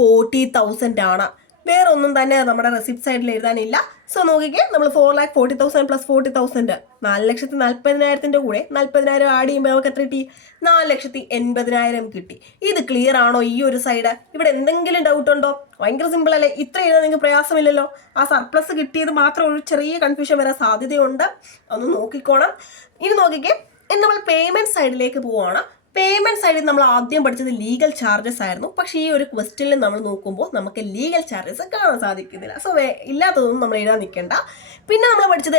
40,000 ആണ്. വേറെ ഒന്നും തന്നെ നമ്മുടെ റെസിപ്റ്റ് സൈഡിൽ എഴുതാനില്ല. സോ നോക്കിക്കേ, നമ്മൾ 4,40,000 പ്ലസ് 40,000 4,40,000 കൂടെ 40,000 ആഡ് ചെയ്യുമ്പോൾ നമുക്ക് എത്ര കിട്ടി, 4,80,000 കിട്ടി. ഇത് ക്ലിയർ ആണോ ഈ ഒരു സൈഡ്? ഇവിടെ എന്തെങ്കിലും ഡൗട്ട് ഉണ്ടോ? ഭയങ്കര സിമ്പിൾ അല്ലേ, ഇത്ര എഴുതാൻ നിങ്ങൾക്ക് പ്രയാസമില്ലല്ലോ. ആ സർപ്ലസ് കിട്ടിയത് മാത്രം ഒരു ചെറിയ കൺഫ്യൂഷൻ വരാൻ സാധ്യതയുണ്ട്, ഒന്ന് നോക്കിക്കോണം. ഇനി നോക്കിക്കേ, ഇനി നമ്മൾ പേയ്മെന്റ് സൈഡിലേക്ക് പോവുകയാണ്. പേയ്മെന്റ് സൈഡിൽ നമ്മൾ ആദ്യം പഠിച്ചത് ലീഗൽ ചാർജസ് ആയിരുന്നു. പക്ഷേ ഈ ഒരു ക്വസ്റ്റ്യനിൽ നമ്മൾ നോക്കുമ്പോൾ നമുക്ക് ലീഗൽ ചാർജസ് കാണാൻ സാധിക്കുന്നില്ല. സോ ഇല്ലാത്തതൊന്നും നമ്മൾ എഴുതാൻ നിൽക്കേണ്ട. പിന്നെ നമ്മൾ പഠിച്ചത്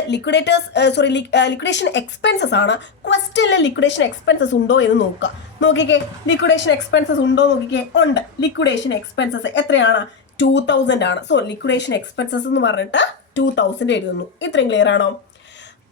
ലിക്വിഡേഷൻ എക്സ്പെൻസസ് ആണ്. ക്വസ്റ്റ്യനിൽ ലിക്വിഡേഷൻ എക്സ്പെൻസസ് ഉണ്ടോ എന്ന് നോക്കുക. നോക്കിക്കേ, ലിക്വിഡേഷൻ എക്സ്പെൻസസ് ഉണ്ടോ നോക്കിക്കേ, ഉണ്ട്. ലിക്വിഡേഷൻ എക്സ്പെൻസസ് എത്രയാണ്, 2,000 ആണ്. സോ ലിക്വിഡേഷൻ എക്സ്പെൻസസ് എന്ന് പറഞ്ഞിട്ട് 2,000 എഴുതുന്നു. ഇത്രയും ക്ലിയർ ആണോ?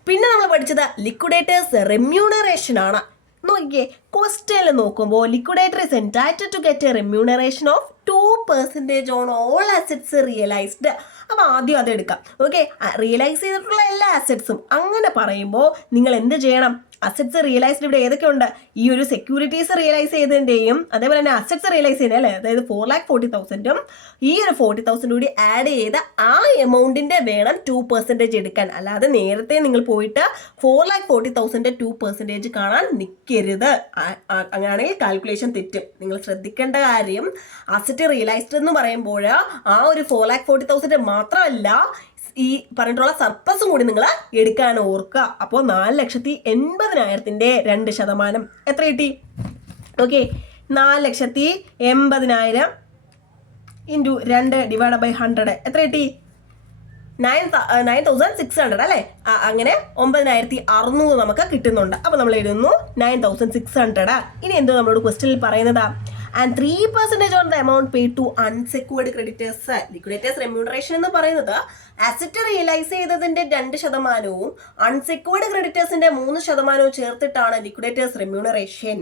പിന്നെ നമ്മൾ പഠിച്ചത് ലിക്വിഡേറ്റേഴ്സ് റെമ്യൂണറേഷൻ ആണ്. നോക്കിയേ, ക്വസ്റ്റ്യനിൽ നോക്കുമ്പോൾ liquidator is entitled to get a remuneration of 2% on all assets realised. അപ്പോൾ ആദ്യം അത് എടുക്കാം. ഓക്കെ, റിയലൈസ് ചെയ്തിട്ടുള്ള എല്ലാ അസറ്റ്സും അങ്ങനെ പറയുമ്പോൾ നിങ്ങൾ എന്ത് ചെയ്യണം, അസറ്റ്സ് റിയലൈസ്ഡ് ഇവിടെ ഏതൊക്കെ ഉണ്ട്, ഈ ഒരു സെക്യൂരിറ്റീസ് റിയലൈസ് ചെയ്തതിൻ്റെയും അതേപോലെ തന്നെ അസറ്റ്സ് റിയലൈസ് ചെയ്യുന്നത് അല്ലേ, അതായത് 4,40,000 ഈ ഒരു 40,000 കൂടി ആഡ് ചെയ്ത ആ എമൗണ്ടിൻ്റെ വേണം 2% എടുക്കാൻ. അല്ലാതെ നേരത്തെ നിങ്ങൾ പോയിട്ട് 4,40,000 2% കാണാൻ നിൽക്കരുത്. അങ്ങനെയാണെങ്കിൽ കാൽക്കുലേഷൻ തെറ്റും. നിങ്ങൾ ശ്രദ്ധിക്കേണ്ട കാര്യം, അസറ്റ് റിയലൈസ്ഡ് എന്ന് പറയുമ്പോൾ ആ ഒരു 4,40,000 മാത്രമല്ല, ഈ പറഞ്ഞിട്ടുള്ള സർപ്ലസും കൂടി നിങ്ങൾ എടുക്കാൻ ഓർക്കുക. അപ്പോൾ 4,80,000 2% എത്ര കിട്ടി? ഓക്കെ, 4,80,000 ഇൻറ്റു 2 ഡിവൈഡ് ബൈ 100 എത്ര കിട്ടി? 9,600 അല്ലേ. അങ്ങനെ 9,600 നമുക്ക് കിട്ടുന്നുണ്ട്. അപ്പോൾ നമ്മൾ എഴുതുന്നു 9,600. ഇനി എന്തോ നമ്മളോട് ക്വസ്റ്റ്യനിൽ പറയുന്നതാ, and 3% on the amount paid to unsecured creditors. Liquidators remuneration എന്ന് പറയുന്നത് അസറ്റ് റിയലൈസ് ചെയ്തതിന്റെ 2%, അൺസെക്യൂർഡ് ക്രെഡിറ്റേഴ്സിന്റെ 3% ചേർത്തിട്ടാണ് ലിക്വിഡേറ്റേഴ്സ് റെമ്യൂണറേഷൻ.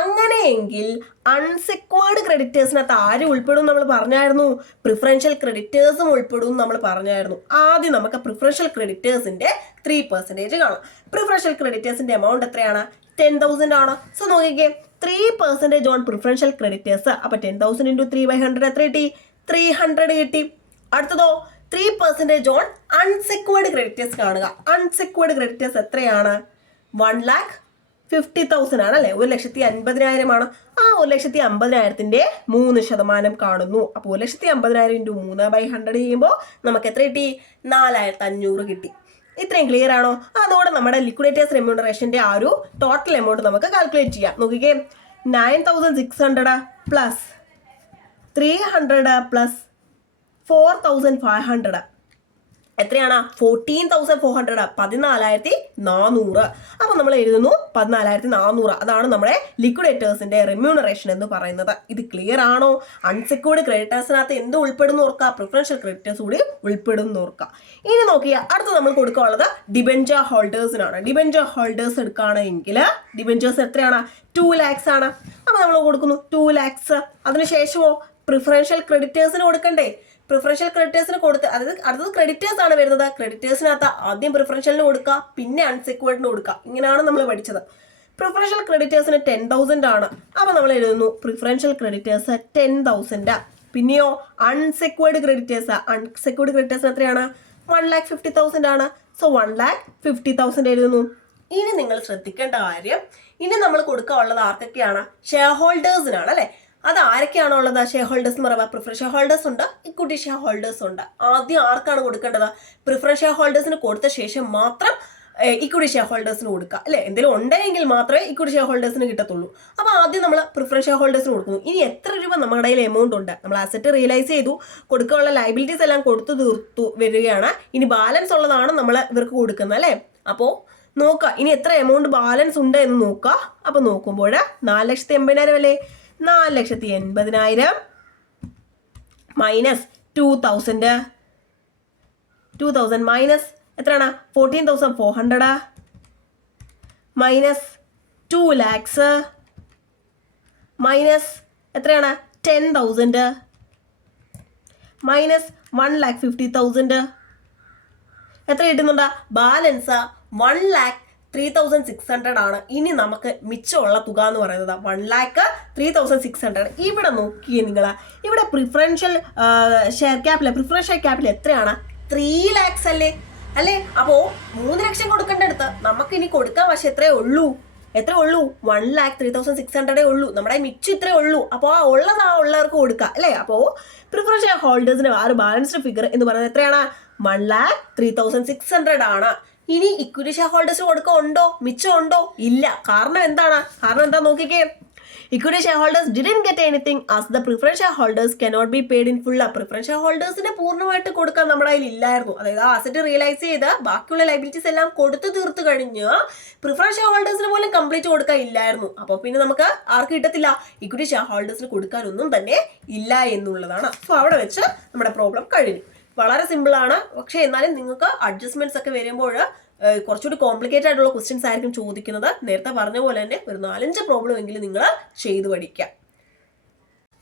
അങ്ങനെയെങ്കിൽ അൺസെക്വേർഡ് ക്രെഡിറ്റേഴ്സിനകത്ത് ആര് ഉൾപ്പെടും നമ്മൾ പറഞ്ഞായിരുന്നു? പ്രിഫറൻഷ്യൽ ക്രെഡിറ്റേഴ്സും ഉൾപ്പെടും നമ്മൾ പറഞ്ഞായിരുന്നു. ആദ്യം നമുക്ക് പ്രിഫറൻഷ്യൽ ക്രെഡിറ്റേഴ്സിന്റെ 3% കാണാം. പ്രിഫറൻഷ്യൽ ക്രെഡിറ്റേഴ്സിന്റെ എമൗണ്ട് എത്രയാണ്? 10,000 ആണ്. സോ നോക്കിക്കേ, 3% ഓൺ പ്രിഫറൻഷ്യൽ ക്രെഡിറ്റേഴ്സ്. അപ്പൊ 10,000 × 3/100 എത്ര കിട്ടി? 300 കിട്ടി. അടുത്തതോ 3% ഓൺ അൺസെക്വേർഡ് ക്രെഡിറ്റേഴ്സ് കാണുക. അൺസെക്വേർഡ് ക്രെഡിറ്റേഴ്സ് എത്രയാണ്? 1,50,000 ആണ് അല്ലെ? 1,50,000 ആണ്. ആ 1,50,000ന്റെ 3% കാണുന്നു. അപ്പോൾ 1,50,000 × 3/100 ചെയ്യുമ്പോൾ നമുക്ക് എത്ര കിട്ടി? 4,500 കിട്ടി. ഇത്രയും ക്ലിയർ ആണോ? അതോടെ നമ്മുടെ ലിക്വിഡേറ്റേഴ്സ് റെമ്യൂണറേഷന്റെ ആ ഒരു ടോട്ടൽ എമൗണ്ട് നമുക്ക് കാൽക്കുലേറ്റ് ചെയ്യാം. നോക്കിക്കേ, 9,600 പ്ലസ് 300 പ്ലസ് 4,500 എത്രയാണ്? 14,400, 14,400. അപ്പൊ നമ്മൾ എഴുതുന്നു 14,400. അതാണ് നമ്മുടെ ലിക്വിഡേറ്റേഴ്സിന്റെ റെമ്യൂണറേഷൻ എന്ന് പറയുന്നത്. ഇത് ക്ലിയർ ആണോ? അൺസെക്യൂർഡ് ക്രെഡിറ്റേഴ്സിനകത്ത് എന്ത് ഉൾപ്പെടുന്നു ഓർക്കുക? പ്രിഫറൻഷ്യൽ ക്രെഡിറ്റേഴ്സ് കൂടി ഉൾപ്പെടുന്നു ഓർക്കുക. ഇനി നോക്കിയാൽ അടുത്ത് നമ്മൾ കൊടുക്കാനുള്ളത് ഡിബെഞ്ചർ ഹോൾഡേഴ്സിനാണ്. ഡിബെഞ്ചർ ഹോൾഡേഴ്സ് എടുക്കുകയാണെങ്കിൽ ഡിബെഞ്ചേഴ്സ് എത്രയാണ്? 2 lakhs ആണ്. അപ്പൊ നമ്മൾ കൊടുക്കുന്നു 2 lakhs. അതിനുശേഷമോ പ്രിഫറൻഷ്യൽ ക്രെഡിറ്റേഴ്സിന് കൊടുക്കണ്ടേ? പ്രിഫറൻഷ്യൽ ക്രെഡിറ്റേഴ്സിന് കൊടുത്ത് അടുത്തത് ക്രെഡിറ്റേഴ്സ് ആണ് വരുന്നത്. ക്രെഡിറ്റേഴ്സിനകത്ത് ആദ്യം പ്രിഫറൻഷ്യലിന് കൊടുക്കുക, പിന്നെ അൺസെക്യൂർഡിന് കൊടുക്കുക. ഇങ്ങനെയാണ് നമ്മൾ പഠിച്ചത്. പ്രിഫറൻഷ്യൽ ക്രെഡിറ്റേഴ്സിന് 10,000 ആണ്. അപ്പൊ നമ്മൾ എഴുതുന്നു പ്രിഫറൻഷ്യൽ ക്രെഡിറ്റേഴ്സ് 10,000. പിന്നെയോ അൺസെക്യൂർഡ് ക്രെഡിറ്റേഴ്സ്. അൺസെക്യൂർഡ് ക്രെഡിറ്റേഴ്സിന് എത്രയാണ്? 1,50,000 ആണ്. സോ 1,50,000 എഴുതുന്നു. ഇനി നിങ്ങൾ ശ്രദ്ധിക്കേണ്ട കാര്യം, ഇനി നമ്മൾ കൊടുക്കാനുള്ളത് ആർക്കൊക്കെയാണ്? ഷെയർ ഹോൾഡേഴ്സിനാണ് അല്ലെ? അത് ആരൊക്കെയാണോ ഉള്ളത്? ഷെയർ ഹോൾഡേഴ്സ് എന്ന് പറയുമ്പോൾ പ്രിഫറൻസ് ഷെയർ ഹോൾഡേഴ്സ് ഉണ്ട്, ഇക്വിറ്റി ഷെയർ ഹോൾഡേഴ്സ് ഉണ്ട്. ആദ്യം ആർക്കാണ് കൊടുക്കേണ്ടത്? പ്രിഫറൻസ് ഷെയർ ഹോൾഡേഴ്സിന് കൊടുത്ത ശേഷം മാത്രം ഇക്വിറ്റി ഷെയർ ഹോൾഡേഴ്സിന് കൊടുക്കുക അല്ലെ? എന്തെങ്കിലും ഉണ്ടെങ്കിൽ മാത്രമേ ഇക്വിറ്റി ഷെയർ ഹോൾഡേഴ്സിന് കിട്ടത്തുള്ളൂ. അപ്പോൾ ആദ്യം നമ്മൾ പ്രിഫറൻസ് ഷെയർ ഹോൾഡേഴ്സിന് കൊടുക്കുന്നു. ഇനി എത്ര രൂപ നമ്മുടെ കയ്യിൽ എമൗണ്ട് ഉണ്ട്? നമ്മൾ അസറ്റ് റിയലൈസ് ചെയ്തു, കൊടുക്കാനുള്ള ലയബിലിറ്റീസ് എല്ലാം കൊടുത്തു തീർത്തു വരികയാണ്. ഇനി ബാലൻസ് ഉള്ളതാണ് നമ്മൾ ഇവർക്ക് കൊടുക്കുന്നത് അല്ലേ? അപ്പോൾ നോക്കുക, ഇനി എത്ര എമൗണ്ട് ബാലൻസ് ഉണ്ട് എന്ന് നോക്കുക. അപ്പോൾ നോക്കുമ്പോൾ 4,80,000 അല്ലേ? 4,80,000 മൈനസ് 2,000 മൈനസ് എത്രയാണ്? 14,400 മൈനസ് 2 lakhs മൈനസ് എത്രയാണ്? 10,000 മൈനസ് 1,50,000 എത്ര കിട്ടുന്നുണ്ട്? ബാലൻസ് 1,03,600 ആണ്. ഇനി നമുക്ക് മിച്ചമുള്ള തുക എന്ന് പറയുന്നത് 1,03,600. ഇവിടെ നോക്കിയേ നിങ്ങൾ, ഇവിടെ preferential share capital, preference share capital എത്രയാണ്? 3 lakhs അല്ലേ? അപ്പോൾ 3 ലക്ഷം കൊടുക്കേണ്ടടുത്ത് നമുക്ക് ഇനി കൊടുക്കാൻ പക്ഷെ എത്രയേ ഉള്ളൂ? 1,03,600 ഉള്ളൂ. നമ്മുടെ മിച്ചം ഇത്രേ ഉള്ളൂ. അപ്പോൾ ആ ഉള്ളവർക്ക് കൊടുക്കുക അല്ലേ? അപ്പോൾ പ്രിഫറൻസ് ഷെയർ ഹോൾഡേഴ്സിന് ആ ഒരു ബാലൻസ്ഡ് ഫിഗർ എന്ന് പറയുന്നത് എത്രയാണ്? 1,03,600 ആണ്. ഇനി ഇക്വിറ്റി ഷെയർ ഹോൾഡേഴ്സിന് കൊടുക്കുക ഉണ്ടോ? മിച്ചം ഉണ്ടോ? ഇല്ല. കാരണം എന്താ നോക്കിക്കേ, equity share holders didn't get anything as the preference share holders cannot be paid in full. Preference share ഹോൾഡേഴ്സിന് പൂർണ്ണമായിട്ട് കൊടുക്കാൻ നമ്മുടെ കയ്യിൽ ഇല്ലായിരുന്നു. അതായത് ആ അസറ്റ് റിയലൈസ് ചെയ്ത് ബാക്കിയുള്ള ലൈബിലിറ്റീസ് എല്ലാം കൊടുത്തു തീർത്ത് കഴിഞ്ഞ് പ്രിഫറൻസ് ഷെയർ ഹോൾഡേഴ്സിന് പോലും കംപ്ലീറ്റ് കൊടുക്കാൻ ഇല്ലായിരുന്നു. അപ്പോൾ പിന്നെ നമുക്ക് ആർക്ക് കിട്ടത്തില്ല? ഇക്വിറ്റി ഷെയർ ഹോൾഡേഴ്സിന് കൊടുക്കാനൊന്നും തന്നെ ഇല്ല എന്നുള്ളതാണ്. സോ അവിടെ വെച്ച് നമ്മുടെ പ്രോബ്ലം കഴിഞ്ഞു. വളരെ സിമ്പിളാണ്. പക്ഷേ എന്നാലും നിങ്ങൾക്ക് അഡ്ജസ്റ്റ്മെന്റ്സ് ഒക്കെ വരുമ്പോൾ കുറച്ചുകൂടി കോംപ്ലിക്കേറ്റഡ് ആയിട്ടുള്ള ക്വസ്റ്റ്യൻസ് ആയിരിക്കും ചോദിക്കുന്നത്. നേരത്തെ പറഞ്ഞ പോലെ തന്നെ ഒരു 4-5 പ്രോബ്ലം എങ്കിലും നിങ്ങൾ ചെയ്ത് പഠിക്കുക.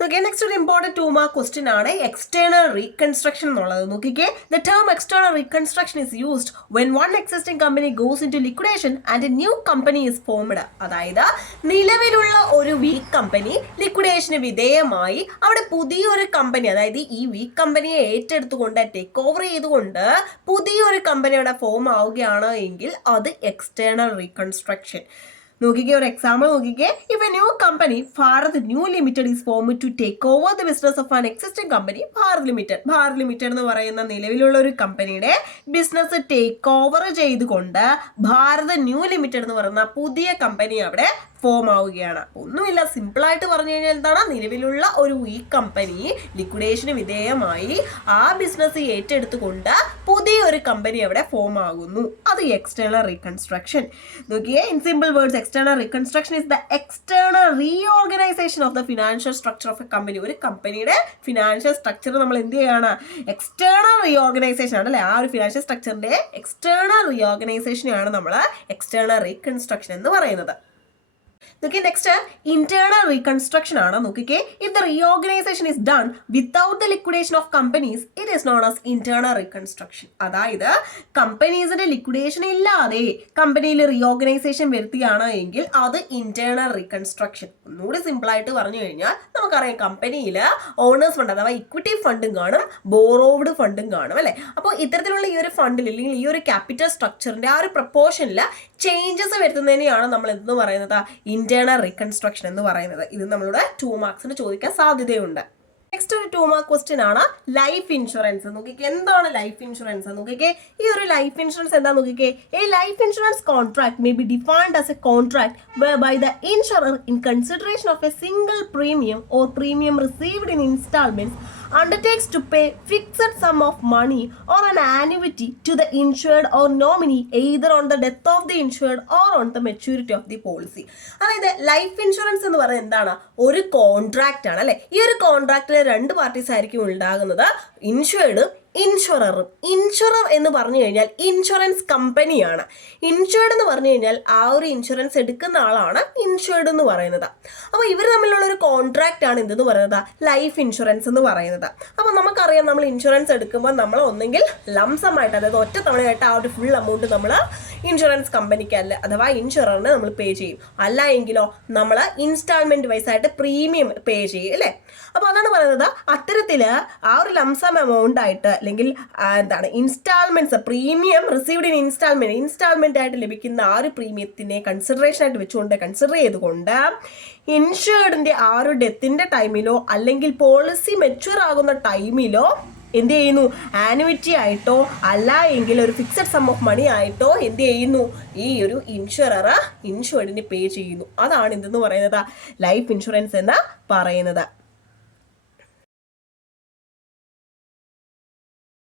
Okay, next ഒരു ഇമ്പോർട്ടൻറ്റ് 2 mark ക്വസ്റ്റ്യൻ ആണ് എക്സ്റ്റേണൽ റീകൺസ്ട്രക്ഷൻ എന്നുള്ളത്. നോക്കിക്കേ, the term external reconstruction is used when one existing company goes into liquidation and a new company is formed. അതായത് നിലവിലുള്ള ഒരു വീക്ക് കമ്പനി ലിക്വിഡേഷന് വിധേയമായി അവിടെ പുതിയൊരു കമ്പനി, അതായത് ഈ വീക്ക് കമ്പനിയെ ഏറ്റെടുത്തുകൊണ്ട് ടേക്ക് ഓവർ ചെയ്തുകൊണ്ട് പുതിയൊരു കമ്പനിയുടെ ഫോം ആവുകയാണ് എങ്കിൽ അത് എക്സ്റ്റേണൽ റീകൺസ്ട്രക്ഷൻ. നോക്കിക്കേ, ഒരു എക്സാമ്പിൾ നോക്കിക്കേ. If a new company Bharat new limited is formed to take over the business of an existing company Bharat limited. Bharat limited എന്ന് പറയുന്ന നിലവിലുള്ള ഒരു കമ്പനിയുടെ ബിസിനസ് ടേക്ക് ഓവർ ചെയ്തുകൊണ്ട് ഭാരത് ന്യൂ ലിമിറ്റഡ് എന്ന് പറയുന്ന പുതിയ കമ്പനി അവിടെ ഫോം ആവുകയാണ്. ഒന്നുമില്ല, സിമ്പിളായിട്ട് പറഞ്ഞു കഴിഞ്ഞാൽ എന്താണ്, നിലവിലുള്ള ഈ കമ്പനി ലിക്വിഡേഷന് വിധേയമായി ആ ബിസിനസ് ഏറ്റെടുത്തുകൊണ്ട് പുതിയൊരു കമ്പനി അവിടെ ഫോം ആകുന്നു. അത് എക്സ്റ്റേണൽ റീകൺസ്ട്രക്ഷൻ. നോക്കിയേ, in simple words, external reconstruction is the external reorganisation of the financial structure of A company. ഒരു കമ്പനിയുടെ ഫിനാൻഷ്യൽ സ്ട്രക്ചർ നമ്മൾ എന്ത് ചെയ്യാണ്, എക്സ്റ്റേണൽ റീഓർഗനൈസേഷൻ ആണ് അല്ലേ. ആ ഒരു ഫിനാൻഷ്യൽ സ്ട്രക്ചറിന്റെ എക്സ്റ്റേണൽ റീഓർഗനൈസേഷനെയാണ് നമ്മൾ എക്സ്റ്റേണൽ റീകൺസ്ട്രക്ഷൻ എന്ന് പറയുന്നത്. നോക്കിയേ, നെക്സ്റ്റ് ഇന്റേണൽ റീകൺസ്ട്രക്ഷൻ ആണ്. നോക്കിക്കേ, if the reorganisation is done without the liquidation of companies it is known as internal reconstruction. അതായത് കമ്പനീസിന്റെ ലിക്വിഡേഷൻ ഇല്ലാതെ കമ്പനിയിൽ റീഓർഗനൈസേഷൻ വരുത്തിയാണ് എങ്കിൽ അത് ഇന്റേണൽ റീകൺസ്ട്രക്ഷൻ. ഒന്നുകൂടി സിമ്പിൾ ആയിട്ട് പറഞ്ഞു കഴിഞ്ഞാൽ നമുക്കറിയാം, കമ്പനിയിൽ ഓണേഴ്സ് ഫണ്ട് അഥവാ ഇക്വിറ്റി ഫണ്ടും കാണും, ബോറോവ്ഡ് ഫണ്ടും കാണും അല്ലെ. അപ്പോൾ ഇത്തരത്തിലുള്ള ഈ ഒരു ഫണ്ടിൽ അല്ലെങ്കിൽ ഈ ഒരു ക്യാപിറ്റൽ സ്ട്രക്ചറിന്റെ ആ ഒരു പ്രപ്പോർഷനിൽ ചേഞ്ചസ് വരുത്തുന്നതിനെയാണ് നമ്മൾ എന്തെന്ന് പറയുന്നത്, ഇന്റേണൽ റീകൺസ്ട്രക്ഷൻ എന്ന് പറയുന്നത്. ഇത് നമ്മളുടെ 2 മാർക്സിന് ചോദിക്കാൻ സാധ്യതയുണ്ട്. നെക്സ്റ്റ് ഒരു 2 മാർക്ക് ക്വസ്റ്റ്യൻ ആണ് ലൈഫ് ഇൻഷുറൻസ്. നോക്കിക്കേ, എന്താണ് ലൈഫ് ഇൻഷുറൻസ്? നോക്കിക്കേ, ഈ ഒരു ലൈഫ് ഇൻഷുറൻസ് എന്താ നോക്കിക്കേ, A life insurance contract may be defined as A contract whereby the insurer in consideration of a single premium or premium received in installments undertakes to pay fixed sum of money or an annuity to the insured or nominee either on the death of the insured or on the maturity of the policy. അതായത് life insurance എന്ന് പറയുന്നത് എന്താണ്, ഒരു contract ആണ് അല്ലെ. ഈ ഒരു കോൺട്രാക്റ്റിലെ 2 parties ആയിരിക്കും ഉണ്ടാകുന്നത്, ഇൻഷുർഡും ഇൻഷുററും. ഇൻഷുറർ എന്ന് പറഞ്ഞു കഴിഞ്ഞാൽ ഇൻഷുറൻസ് കമ്പനിയാണ്. ഇൻഷുർഡ് എന്ന് പറഞ്ഞു കഴിഞ്ഞാൽ ആ ഒരു ഇൻഷുറൻസ് എടുക്കുന്ന ആളാണ് ഇൻഷുർഡ് എന്ന് പറയുന്നത്. അപ്പോൾ ഇവർ തമ്മിലുള്ള ഒരു കോൺട്രാക്റ്റ് ആണ് എന്തെന്ന് പറയുന്നത്, ലൈഫ് ഇൻഷുറൻസ് എന്ന് പറയുന്നത്. അപ്പോൾ നമുക്കറിയാം, നമ്മൾ ഇൻഷുറൻസ് എടുക്കുമ്പോൾ നമ്മൾ ഒന്നെങ്കിൽ ലംസമായിട്ട്, അതായത് ഒറ്റ തവണയായിട്ട് ആ ഒരു ഫുൾ എമൗണ്ട് നമ്മൾ ഇൻഷുറൻസ് കമ്പനിക്ക് അഥവാ ഇൻഷുററിന് നമ്മൾ പേ ചെയ്യും. അല്ല എങ്കിലോ നമ്മൾ ഇൻസ്റ്റാൾമെന്റ് വൈസ് ആയിട്ട് പ്രീമിയം പേ ചെയ്യും അല്ലേ. അപ്പോൾ അതാണ് പറയുന്നത്, അത്തരത്തിൽ ആ ഒരു ലംസം എമൗണ്ട് ആയിട്ട് അല്ലെങ്കിൽ എന്താണ് instalments, premium received in instalment ആയിട്ട് ലഭിക്കുന്ന ആ ഒരു പ്രീമിയത്തിനെ കൺസിഡർ ചെയ്തുകൊണ്ട് ഇൻഷുർഡിന്റെ ആ ഒരു ഡെത്തിന്റെ ടൈമിലോ അല്ലെങ്കിൽ പോളിസി മെച്യൂർ ആകുന്ന ടൈമിലോ എന്ത് ചെയ്യുന്നു, ആനുവിറ്റി ആയിട്ടോ അല്ല എങ്കിൽ ഒരു ഫിക്സഡ് സം ഓഫ് മണി ആയിട്ടോ എന്ത് ചെയ്യുന്നു, ഈ ഒരു ഇൻഷുറർ ഇൻഷുർഡിന് പേ ചെയ്യുന്നു. അതാണ് എന്തെന്ന് പറയുന്നത്, ലൈഫ് ഇൻഷുറൻസ് എന്ന് പറയുന്നത്.